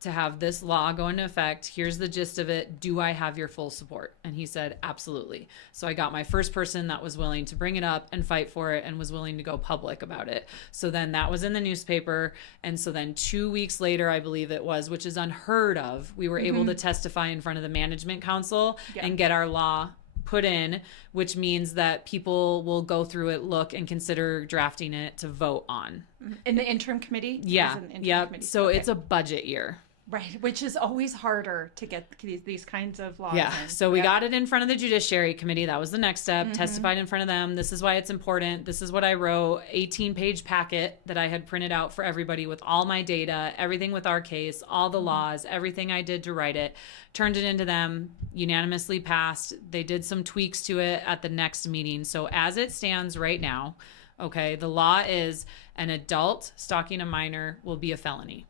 to have this law go into effect. Here's the gist of it. Do I have your full support? And he said, absolutely. So I got my first person that was willing to bring it up and fight for it and was willing to go public about it. So then that was in the newspaper. And so then 2 weeks later, I believe it was, which is unheard of, we were able to testify in front of the management council and get our law put in, which means that people will go through it, look, and consider drafting it to vote on. In the interim committee? Yeah. Yep. So it's a budget year. Right, which is always harder to get these kinds of laws. Yeah, so we got it in front of the Judiciary Committee. That was the next step. Testified in front of them. This is why it's important. This is what I wrote. 18-page packet that I had printed out for everybody with all my data, everything with our case, all the laws, everything I did to write it. Turned it into them, unanimously passed. They did some tweaks to it at the next meeting. So as it stands right now, okay, the law is an adult stalking a minor will be a felony.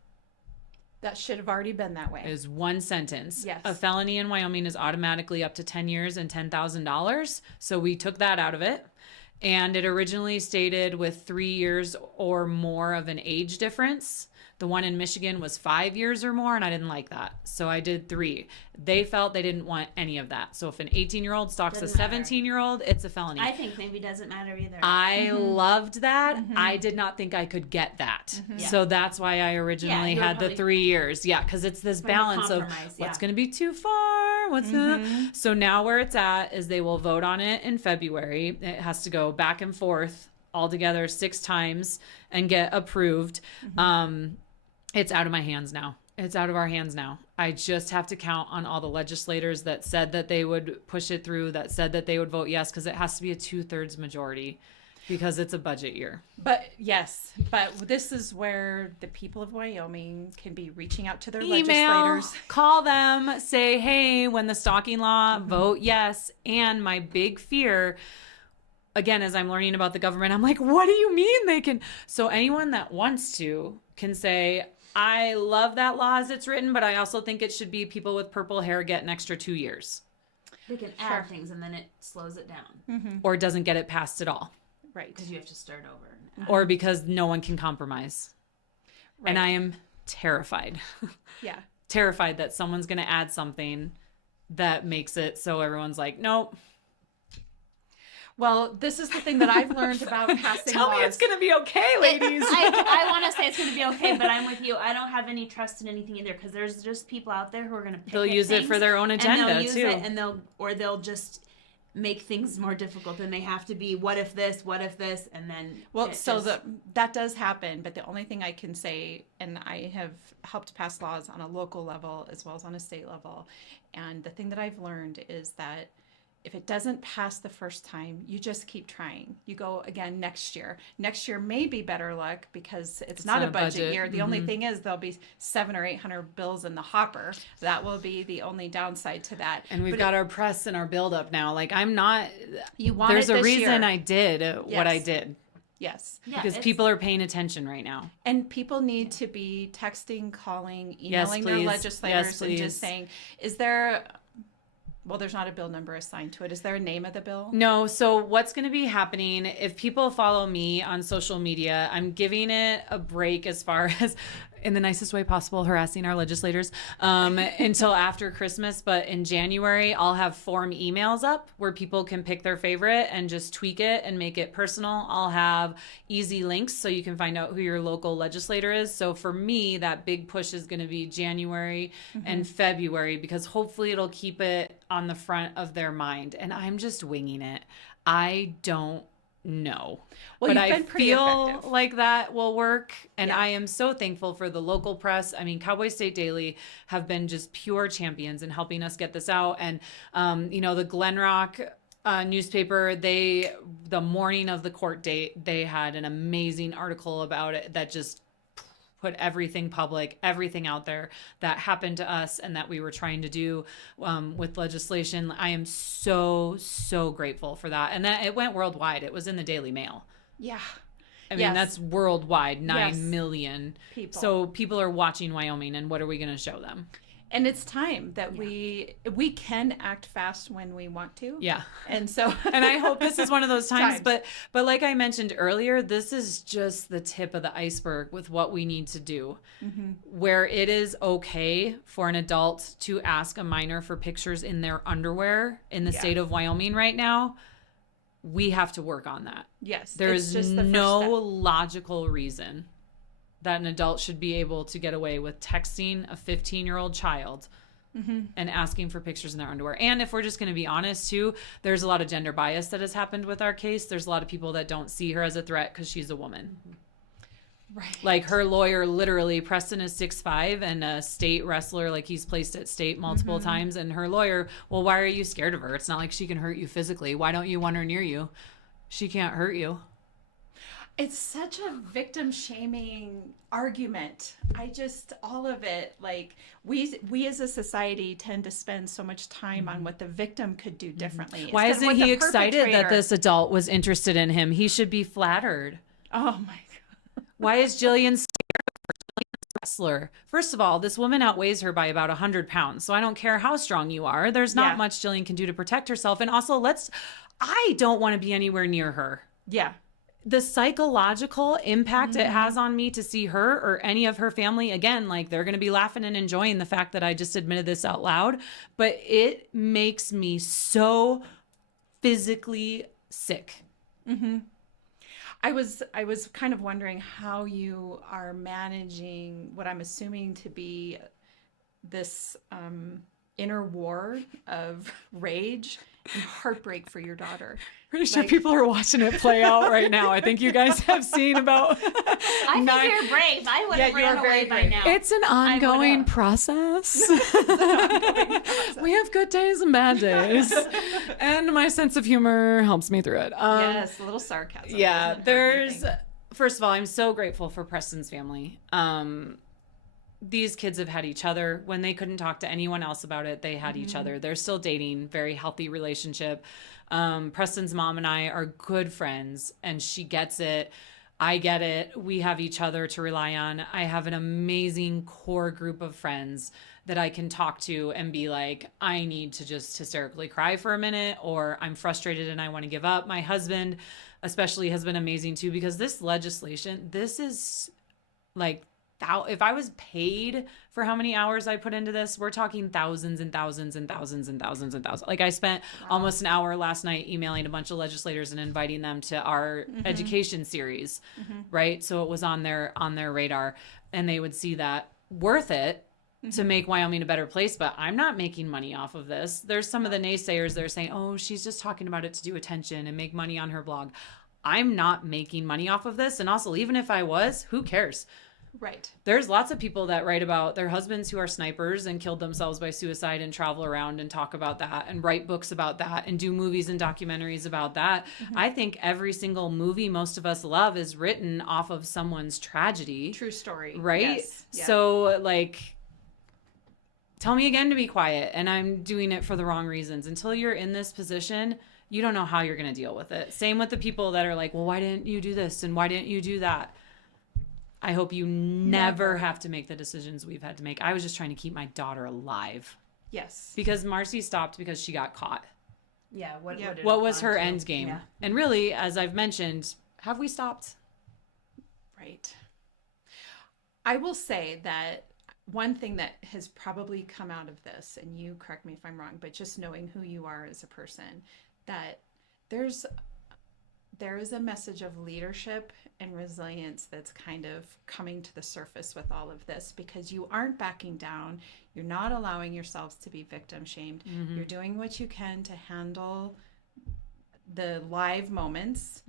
That should have already been that way. Is one sentence. Yes. A felony in Wyoming is automatically up to 10 years and $10,000. So we took that out of it. And it originally stated with 3 years or more of an age difference. The one in Michigan was 5 years or more, and I didn't like that. So I did 3. They felt they didn't want any of that. So if an 18-year-old stalks a 17-year-old, it's a felony. I think maybe doesn't matter either. I loved that. I did not think I could get that. So that's why I originally had the 3 years. Yeah, because it's this balance of what's going to be too far, what's So now where it's at is they will vote on it in February. It has to go back and forth altogether 6 times and get approved. It's out of my hands now. It's out of our hands now. I just have to count on all the legislators that said that they would push it through, that said that they would vote yes, because it has to be a 2/3 majority because it's a budget year. But this is where the people of Wyoming can be reaching out to their legislators. Call them, say, hey, when the stalking law, vote yes. And my big fear, again, as I'm learning about the government, I'm like, what do you mean they can? So anyone that wants to can say, I love that law as it's written, but I also think it should be people with purple hair get an extra 2 years. They can add things and then it slows it down. Or doesn't get it passed at all. Right. Because you have to start over. Or because no one can compromise. Right. And I am terrified. Yeah. Terrified that someone's going to add something that makes it so everyone's like, nope. Well, this is the thing that I've learned about passing Tell laws. me it's going to be okay, ladies. I want to say it's going to be okay, but I'm with you. I don't have any trust in anything either because there's just people out there who are going to pick They'll use it for their own agenda, too. And they'll just make things more difficult and they have to be what if this, and then that does happen, but the only thing I can say, and I have helped pass laws on a local level as well as on a state level, and the thing that I've learned is that If it doesn't pass the first time, you just keep trying. You go again next year. Next year may be better luck because it's not a budget year. The only thing is there'll be 700 or 800 bills in the hopper. That will be the only downside to that. And we've got our press and our buildup now. Like I'm not. You want There's it a this reason year. I did what I did. Yes. Yeah, Because people are paying attention right now. And people need to be texting, calling, Yes, emailing their please. legislators Yes, and please. just saying, is there, well, there's not a bill number assigned to it. Is there a name of the bill? No. So what's going to be happening if people follow me on social media, I'm giving it a break as far as in the nicest way possible, harassing our legislators until after Christmas. But in January, I'll have form emails up where people can pick their favorite and just tweak it and make it personal. I'll have easy links so you can find out who your local legislator is. So for me, that big push is going to be January and February, because hopefully it'll keep it on the front of their mind. And I'm just winging it. I don't know. Well, but you've I been pretty feel effective. like that will work. And Yeah. I am so thankful for the local press. I mean, Cowboy State Daily have been just pure champions in helping us get this out. And, the Glen Rock newspaper, the morning of the court date, they had an amazing article about it that just put everything public, everything out there that happened to us and that we were trying to do with legislation. I am so, so grateful for that. And that it went worldwide. It was in the Daily Mail. Yeah. I mean, Yes. that's worldwide, 9 Yes. million. People. So people are watching Wyoming, and what are we going to show them? And it's time that we can act fast when we want to. Yeah. And so And I hope this is one of those times. Times. But like I mentioned earlier, this is just the tip of the iceberg with what we need to do. Where it is okay for an adult to ask a minor for pictures in their underwear in the state of Wyoming right now, we have to work on that. yes, There it's is just the no first step. logical reason that an adult should be able to get away with texting a 15-year-old child and asking for pictures in their underwear. And if we're just going to be honest too, there's a lot of gender bias that has happened with our case. There's a lot of people that don't see her as a threat because she's a woman. Right. Like her lawyer, literally, Preston is 6'5" and a state wrestler, like he's placed at state multiple times. And her lawyer, well, why are you scared of her? It's not like she can hurt you physically. Why don't you want her near you? She can't hurt you. It's such a victim shaming argument. All of it, like we as a society tend to spend so much time on what the victim could do differently. Why instead of isn't what he the excited that perpetrator- this adult was interested in him? He should be flattered. Oh my God. Why is Jillian scared of her? Jillian's a wrestler. First of all, this woman outweighs her by about 100 pounds. So I don't care how strong you are. There's not Yeah. much Jillian can do to protect herself. And also, I don't want to be anywhere near her. Yeah. The psychological impact it has on me to see her or any of her family, again, like they're going to be laughing and enjoying the fact that I just admitted this out loud, but it makes me so physically sick. I was kind of wondering how you are managing what I'm assuming to be this inner war of rage and heartbreak for your daughter. Pretty sure Like- people are watching it play out right now. I think you guys have seen about I think nine- you're brave. I would Yeah, have you are ran very away by brave. now. It's an ongoing would've. process. We have good days and bad days. And my sense of humor helps me through it. Yes, a little sarcasm. Yeah, doesn't hurt anything. first of all, I'm so grateful for Preston's family. These kids have had each other. When they couldn't talk to anyone else about it, they had each other. They're still dating, very healthy relationship. Preston's mom and I are good friends, and she gets it. I get it. We have each other to rely on. I have an amazing core group of friends that I can talk to and be like, I need to just hysterically cry for a minute, or I'm frustrated and I want to give up. My husband especially has been amazing too, because this legislation, this is like, if I was paid for how many hours I put into this, we're talking thousands and thousands and thousands and thousands and thousands. Like I spent almost an hour last night emailing a bunch of legislators and inviting them to our education series, right? So it was on their radar, and they would see that worth it to make Wyoming a better place. But I'm not making money off of this. There's some of the naysayers that are saying, oh, she's just talking about it to do attention and make money on her blog. I'm not making money off of this. And also, even if I was, who cares? Right. There's lots of people that write about their husbands who are snipers and killed themselves by suicide and travel around and talk about that and write books about that and do movies and documentaries about that. I think every single movie most of us love is written off of someone's tragedy. True story. Right? Yes. Yeah. So, like, tell me again to be quiet, and I'm doing it for the wrong reasons. Until you're in this position, you don't know how you're going to deal with it. Same with the people that are like, well, why didn't you do this and why didn't you do that? I hope you never have to make the decisions we've had to make. I was just trying to keep my daughter alive. Yes. Because Marcy stopped because she got caught. Yeah. What was her end game? Yeah. And really, as I've mentioned, have we stopped? Right. I will say that one thing that has probably come out of this, and you correct me if I'm wrong, but just knowing who you are as a person, that there is a message of leadership and resilience that's kind of coming to the surface with all of this, because you aren't backing down. You're not allowing yourselves to be victim shamed. You're doing what you can to handle the live moments,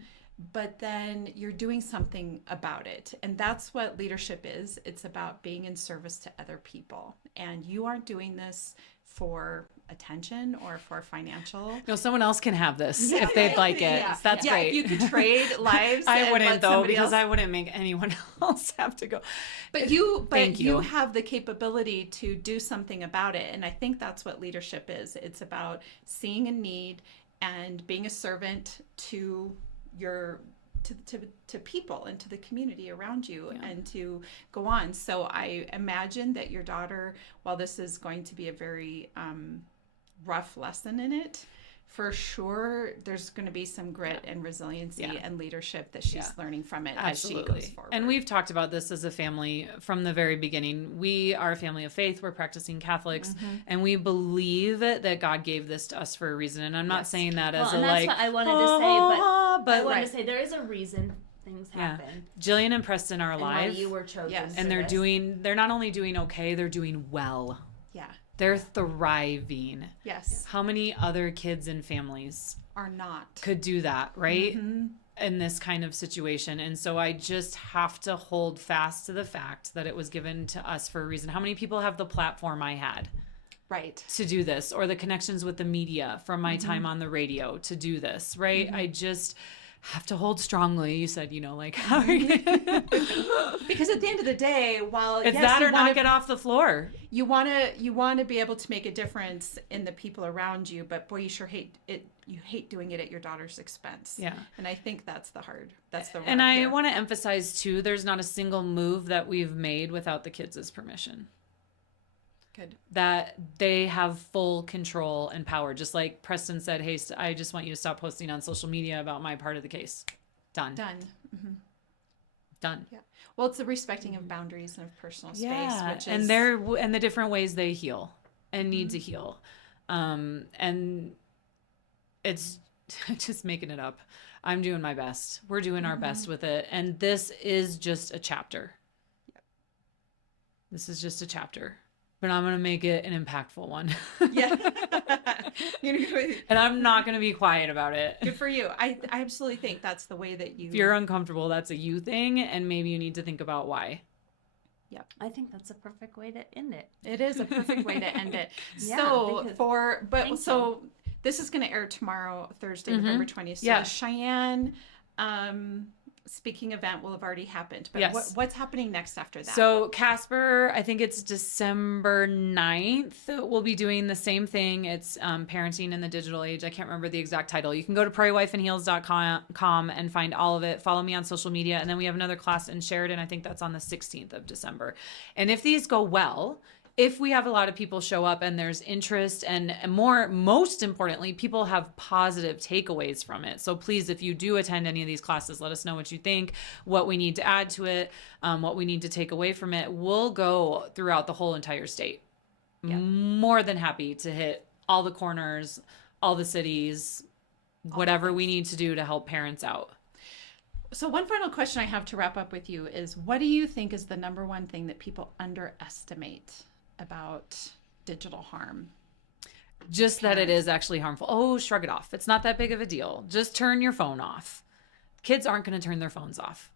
but then you're doing something about it. And that's what leadership is. It's about being in service to other people. And you aren't doing this for attention or for financial. No, someone else can have this if they'd like it. Yeah. That's great. If you could trade lives. I wouldn't though, because else... I wouldn't make anyone else have to go. But you have the capability to do something about it. And I think that's what leadership is. It's about seeing a need and being a servant to your to people and to the community around you, and to go on. So I imagine that your daughter, while this is going to be a very rough lesson in it, for sure there's going to be some grit and resiliency and leadership that she's learning from it as she goes forward. And we've talked about this as a family from the very beginning. We are a family of faith. We're practicing Catholics, and we believe that God gave this to us for a reason. And I'm not saying that as and a that's like, what I wanted to say, but I wanted to say there is a reason things happen. Jillian and Preston are And alive. why you were chosen. Yes. And they're not only doing okay, they're doing well. Yeah. They're thriving. Yes. How many other kids and families Are not. could do that, right? In this kind of situation. And so I just have to hold fast to the fact that it was given to us for a reason. How many people have the platform I had Right. to do this, or the connections with the media from my time on the radio to do this, right? I just have to hold strongly. You said, like, how are you? Because at the end of the day, while It's that or not get off the floor. You want to be able to make a difference in the people around you, but boy, you sure hate it. You hate doing it at your daughter's expense. Yeah. And I think that's the And I want to emphasize too, there's not a single move that we've made without the kids' permission. Good. That they have full control and power. Just like Preston said, hey, I just want you to stop posting on social media about my part of the case. Done. Done. Done. Yeah. Well, it's the respecting of boundaries and of personal space, which is... and the different ways they heal and need to heal. And it's just making it up. I'm doing my best. We're doing our best with it. And this is just a chapter. Yep. This is just a chapter. But I'm going to make it an impactful one. Yeah. And I'm not going to be quiet about it. Good for you. I absolutely think that's the way that you... If you're uncomfortable, that's a you thing. And maybe you need to think about why. Yep. I think that's a perfect way to end it. It is a perfect way to end it. Yeah, So this is going to air tomorrow, Thursday, November 20th. So the Cheyenne speaking event will have already happened. But what's happening next after that? So Casper, I think it's December 9th. We'll be doing the same thing. It's parenting in the digital age. I can't remember the exact title. You can go to prairiewifeandheels.com and find all of it. Follow me on social media. And then we have another class in Sheridan. I think that's on the 16th of December. And if these go well, if we have a lot of people show up and there's interest and most importantly, people have positive takeaways from it. So please, if you do attend any of these classes, let us know what you think, what we need to add to it, what we need to take away from it. We'll go throughout the whole entire state. Yeah. More than happy to hit all the corners, all the cities, whatever we need to do to help parents out. So one final question I have to wrap up with you is, what do you think is the number one thing that people underestimate about digital harm? Just that it is actually harmful. Oh, shrug it off. It's not that big of a deal. Just turn your phone off. Kids aren't going to turn their phones off.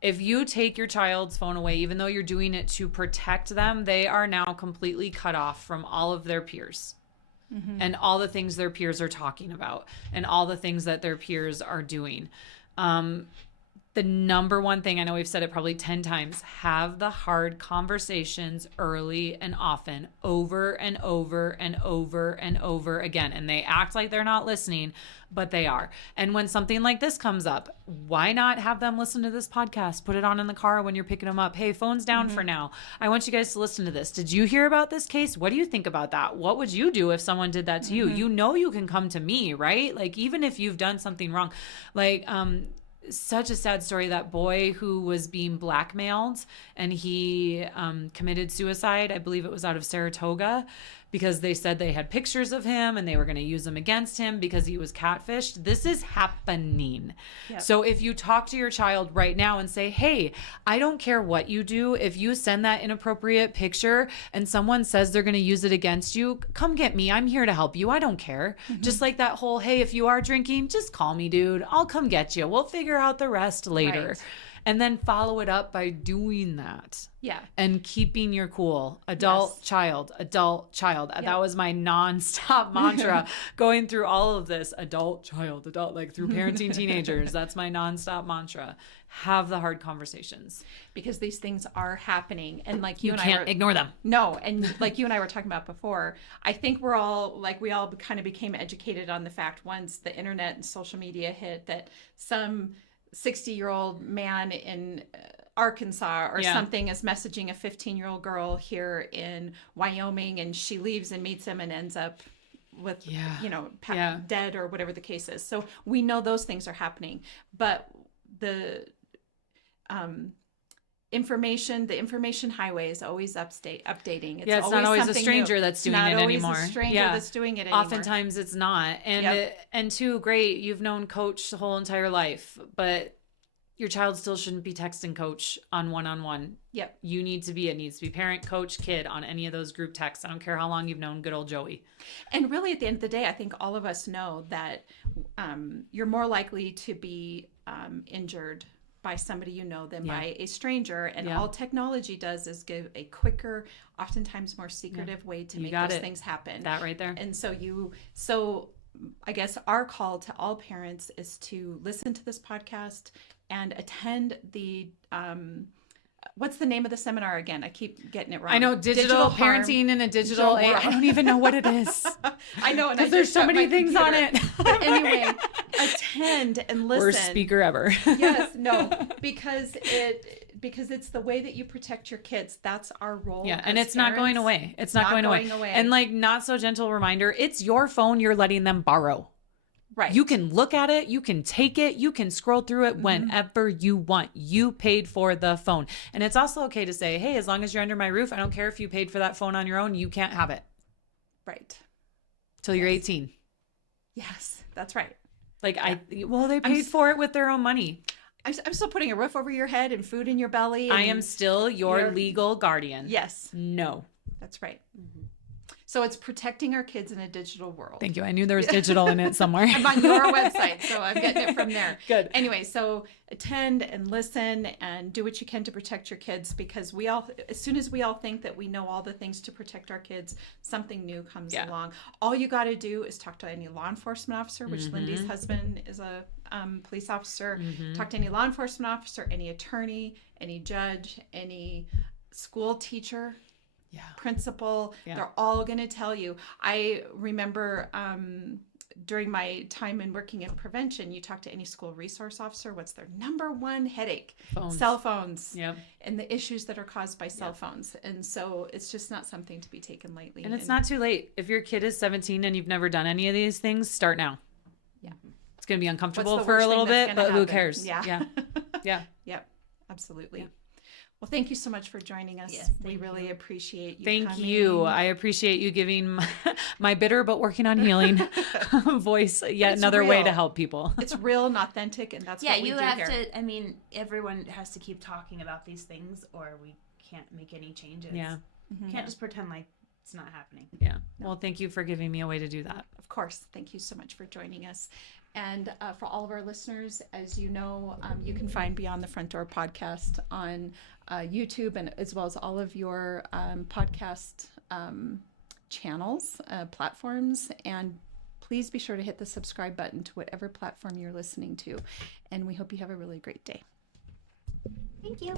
If you take your child's phone away, even though you're doing it to protect them, they are now completely cut off from all of their peers and all the things their peers are talking about and all the things that their peers are doing. The number one thing, I know we've said it probably 10 times, have the hard conversations early and often, over and over and over and over again. And they act like they're not listening, but they are. And when something like this comes up, why not have them listen to this podcast? Put it on in the car when you're picking them up. Hey, phone's down for now. I want you guys to listen to this. Did you hear about this case? What do you think about that? What would you do if someone did that to you? You know you can come to me, right? Like, even if you've done something wrong. Like, such a sad story, that boy who was being blackmailed and he committed suicide. I believe it was out of Saratoga, because they said they had pictures of him and they were going to use them against him because he was catfished. This is happening. Yep. So if you talk to your child right now and say, hey, I don't care what you do. If you send that inappropriate picture and someone says they're going to use it against you, come get me. I'm here to help you. I don't care. Just like that whole, hey, if you are drinking, just call me, dude. I'll come get you. We'll figure out the rest later. Right. And then follow it up by doing that. Yeah. And keeping your cool. Adult, child, adult, child. Yep. That was my nonstop mantra going through all of this. Adult, child, adult, like through parenting teenagers. That's my nonstop mantra. Have the hard conversations. Because these things are happening. And like you and I can't ignore them. No. And like you and I were talking about before, I think we all kind of became educated on the fact once the internet and social media hit that some 60-year-old man in Arkansas or something is messaging a 15-year-old girl here in Wyoming, and she leaves and meets him and ends up with, dead or whatever the case is. So we know those things are happening, but the information highway is always updating. It's not always a stranger that's doing it anymore. Not always a stranger that's doing it anymore. Oftentimes it's not. And and too, great, you've known Coach the whole entire life, but your child still shouldn't be texting Coach on one-on-one. Yep. It needs to be parent, coach, kid on any of those group texts. I don't care how long you've known good old Joey. And really, at the end of the day, I think all of us know that you're more likely to be injured by somebody you know than by a stranger. And all technology does is give a quicker, oftentimes more secretive way to make those things happen. That right there. And so I guess our call to all parents is to listen to this podcast and attend the what's the name of the seminar again? I keep getting it wrong. I know, digital parenting in a digital age. I don't even know what it is. I know, and there's so many things on it. But anyway, attend and listen. Worst speaker ever. Yes, no, because it's the way that you protect your kids. That's our role. Yeah, and it's not going away. It's not going away. And like, not so gentle reminder, it's your phone you're letting them borrow. Right. You can look at it, you can take it, you can scroll through it whenever you want. You paid for the phone. And it's also okay to say, hey, as long as you're under my roof, I don't care if you paid for that phone on your own, you can't have it. Right. Till you're 18. Yes, that's right. Like, they paid for it with their own money. I'm still putting a roof over your head and food in your belly. I am still your legal guardian. Yes. No. That's right. So it's protecting our kids in a digital world. Thank you. I knew there was digital in it somewhere. I'm on your website, so I'm getting it from there. Good. Anyway, so attend and listen and do what you can to protect your kids, because as soon as we all think that we know all the things to protect our kids, something new comes along. All you got to do is talk to any law enforcement officer, which Lindy's husband is a police officer. Talk to any law enforcement officer, any attorney, any judge, any school teacher. Principal, they're all going to tell you. I remember during my time in working in prevention, you talk to any school resource officer, what's their number one headache? Phones. Cell phones. Yep. And the issues that are caused by cell phones. And so it's just not something to be taken lightly. And it's not too late. If your kid is 17 and you've never done any of these things, start now. Yeah. It's going to be uncomfortable for a little bit, but who cares? Yeah. Yeah. Yep. Absolutely. Yeah. Well, thank you so much for joining us. Yes, we really appreciate you. Thank you. I appreciate you giving my bitter but working on healing voice yet another way to help people. It's real and authentic, and that's what we do here. Yeah, you have to. I mean, everyone has to keep talking about these things, or we can't make any changes. Yeah. You can't just pretend like it's not happening. Yeah. Well, thank you for giving me a way to do that. Of course. Thank you so much for joining us. And for all of our listeners, as you know, you can find Beyond the Front Door podcast on YouTube, and as well as all of your podcast channels, platforms. And please be sure to hit the subscribe button to whatever platform you're listening to. And we hope you have a really great day. Thank you.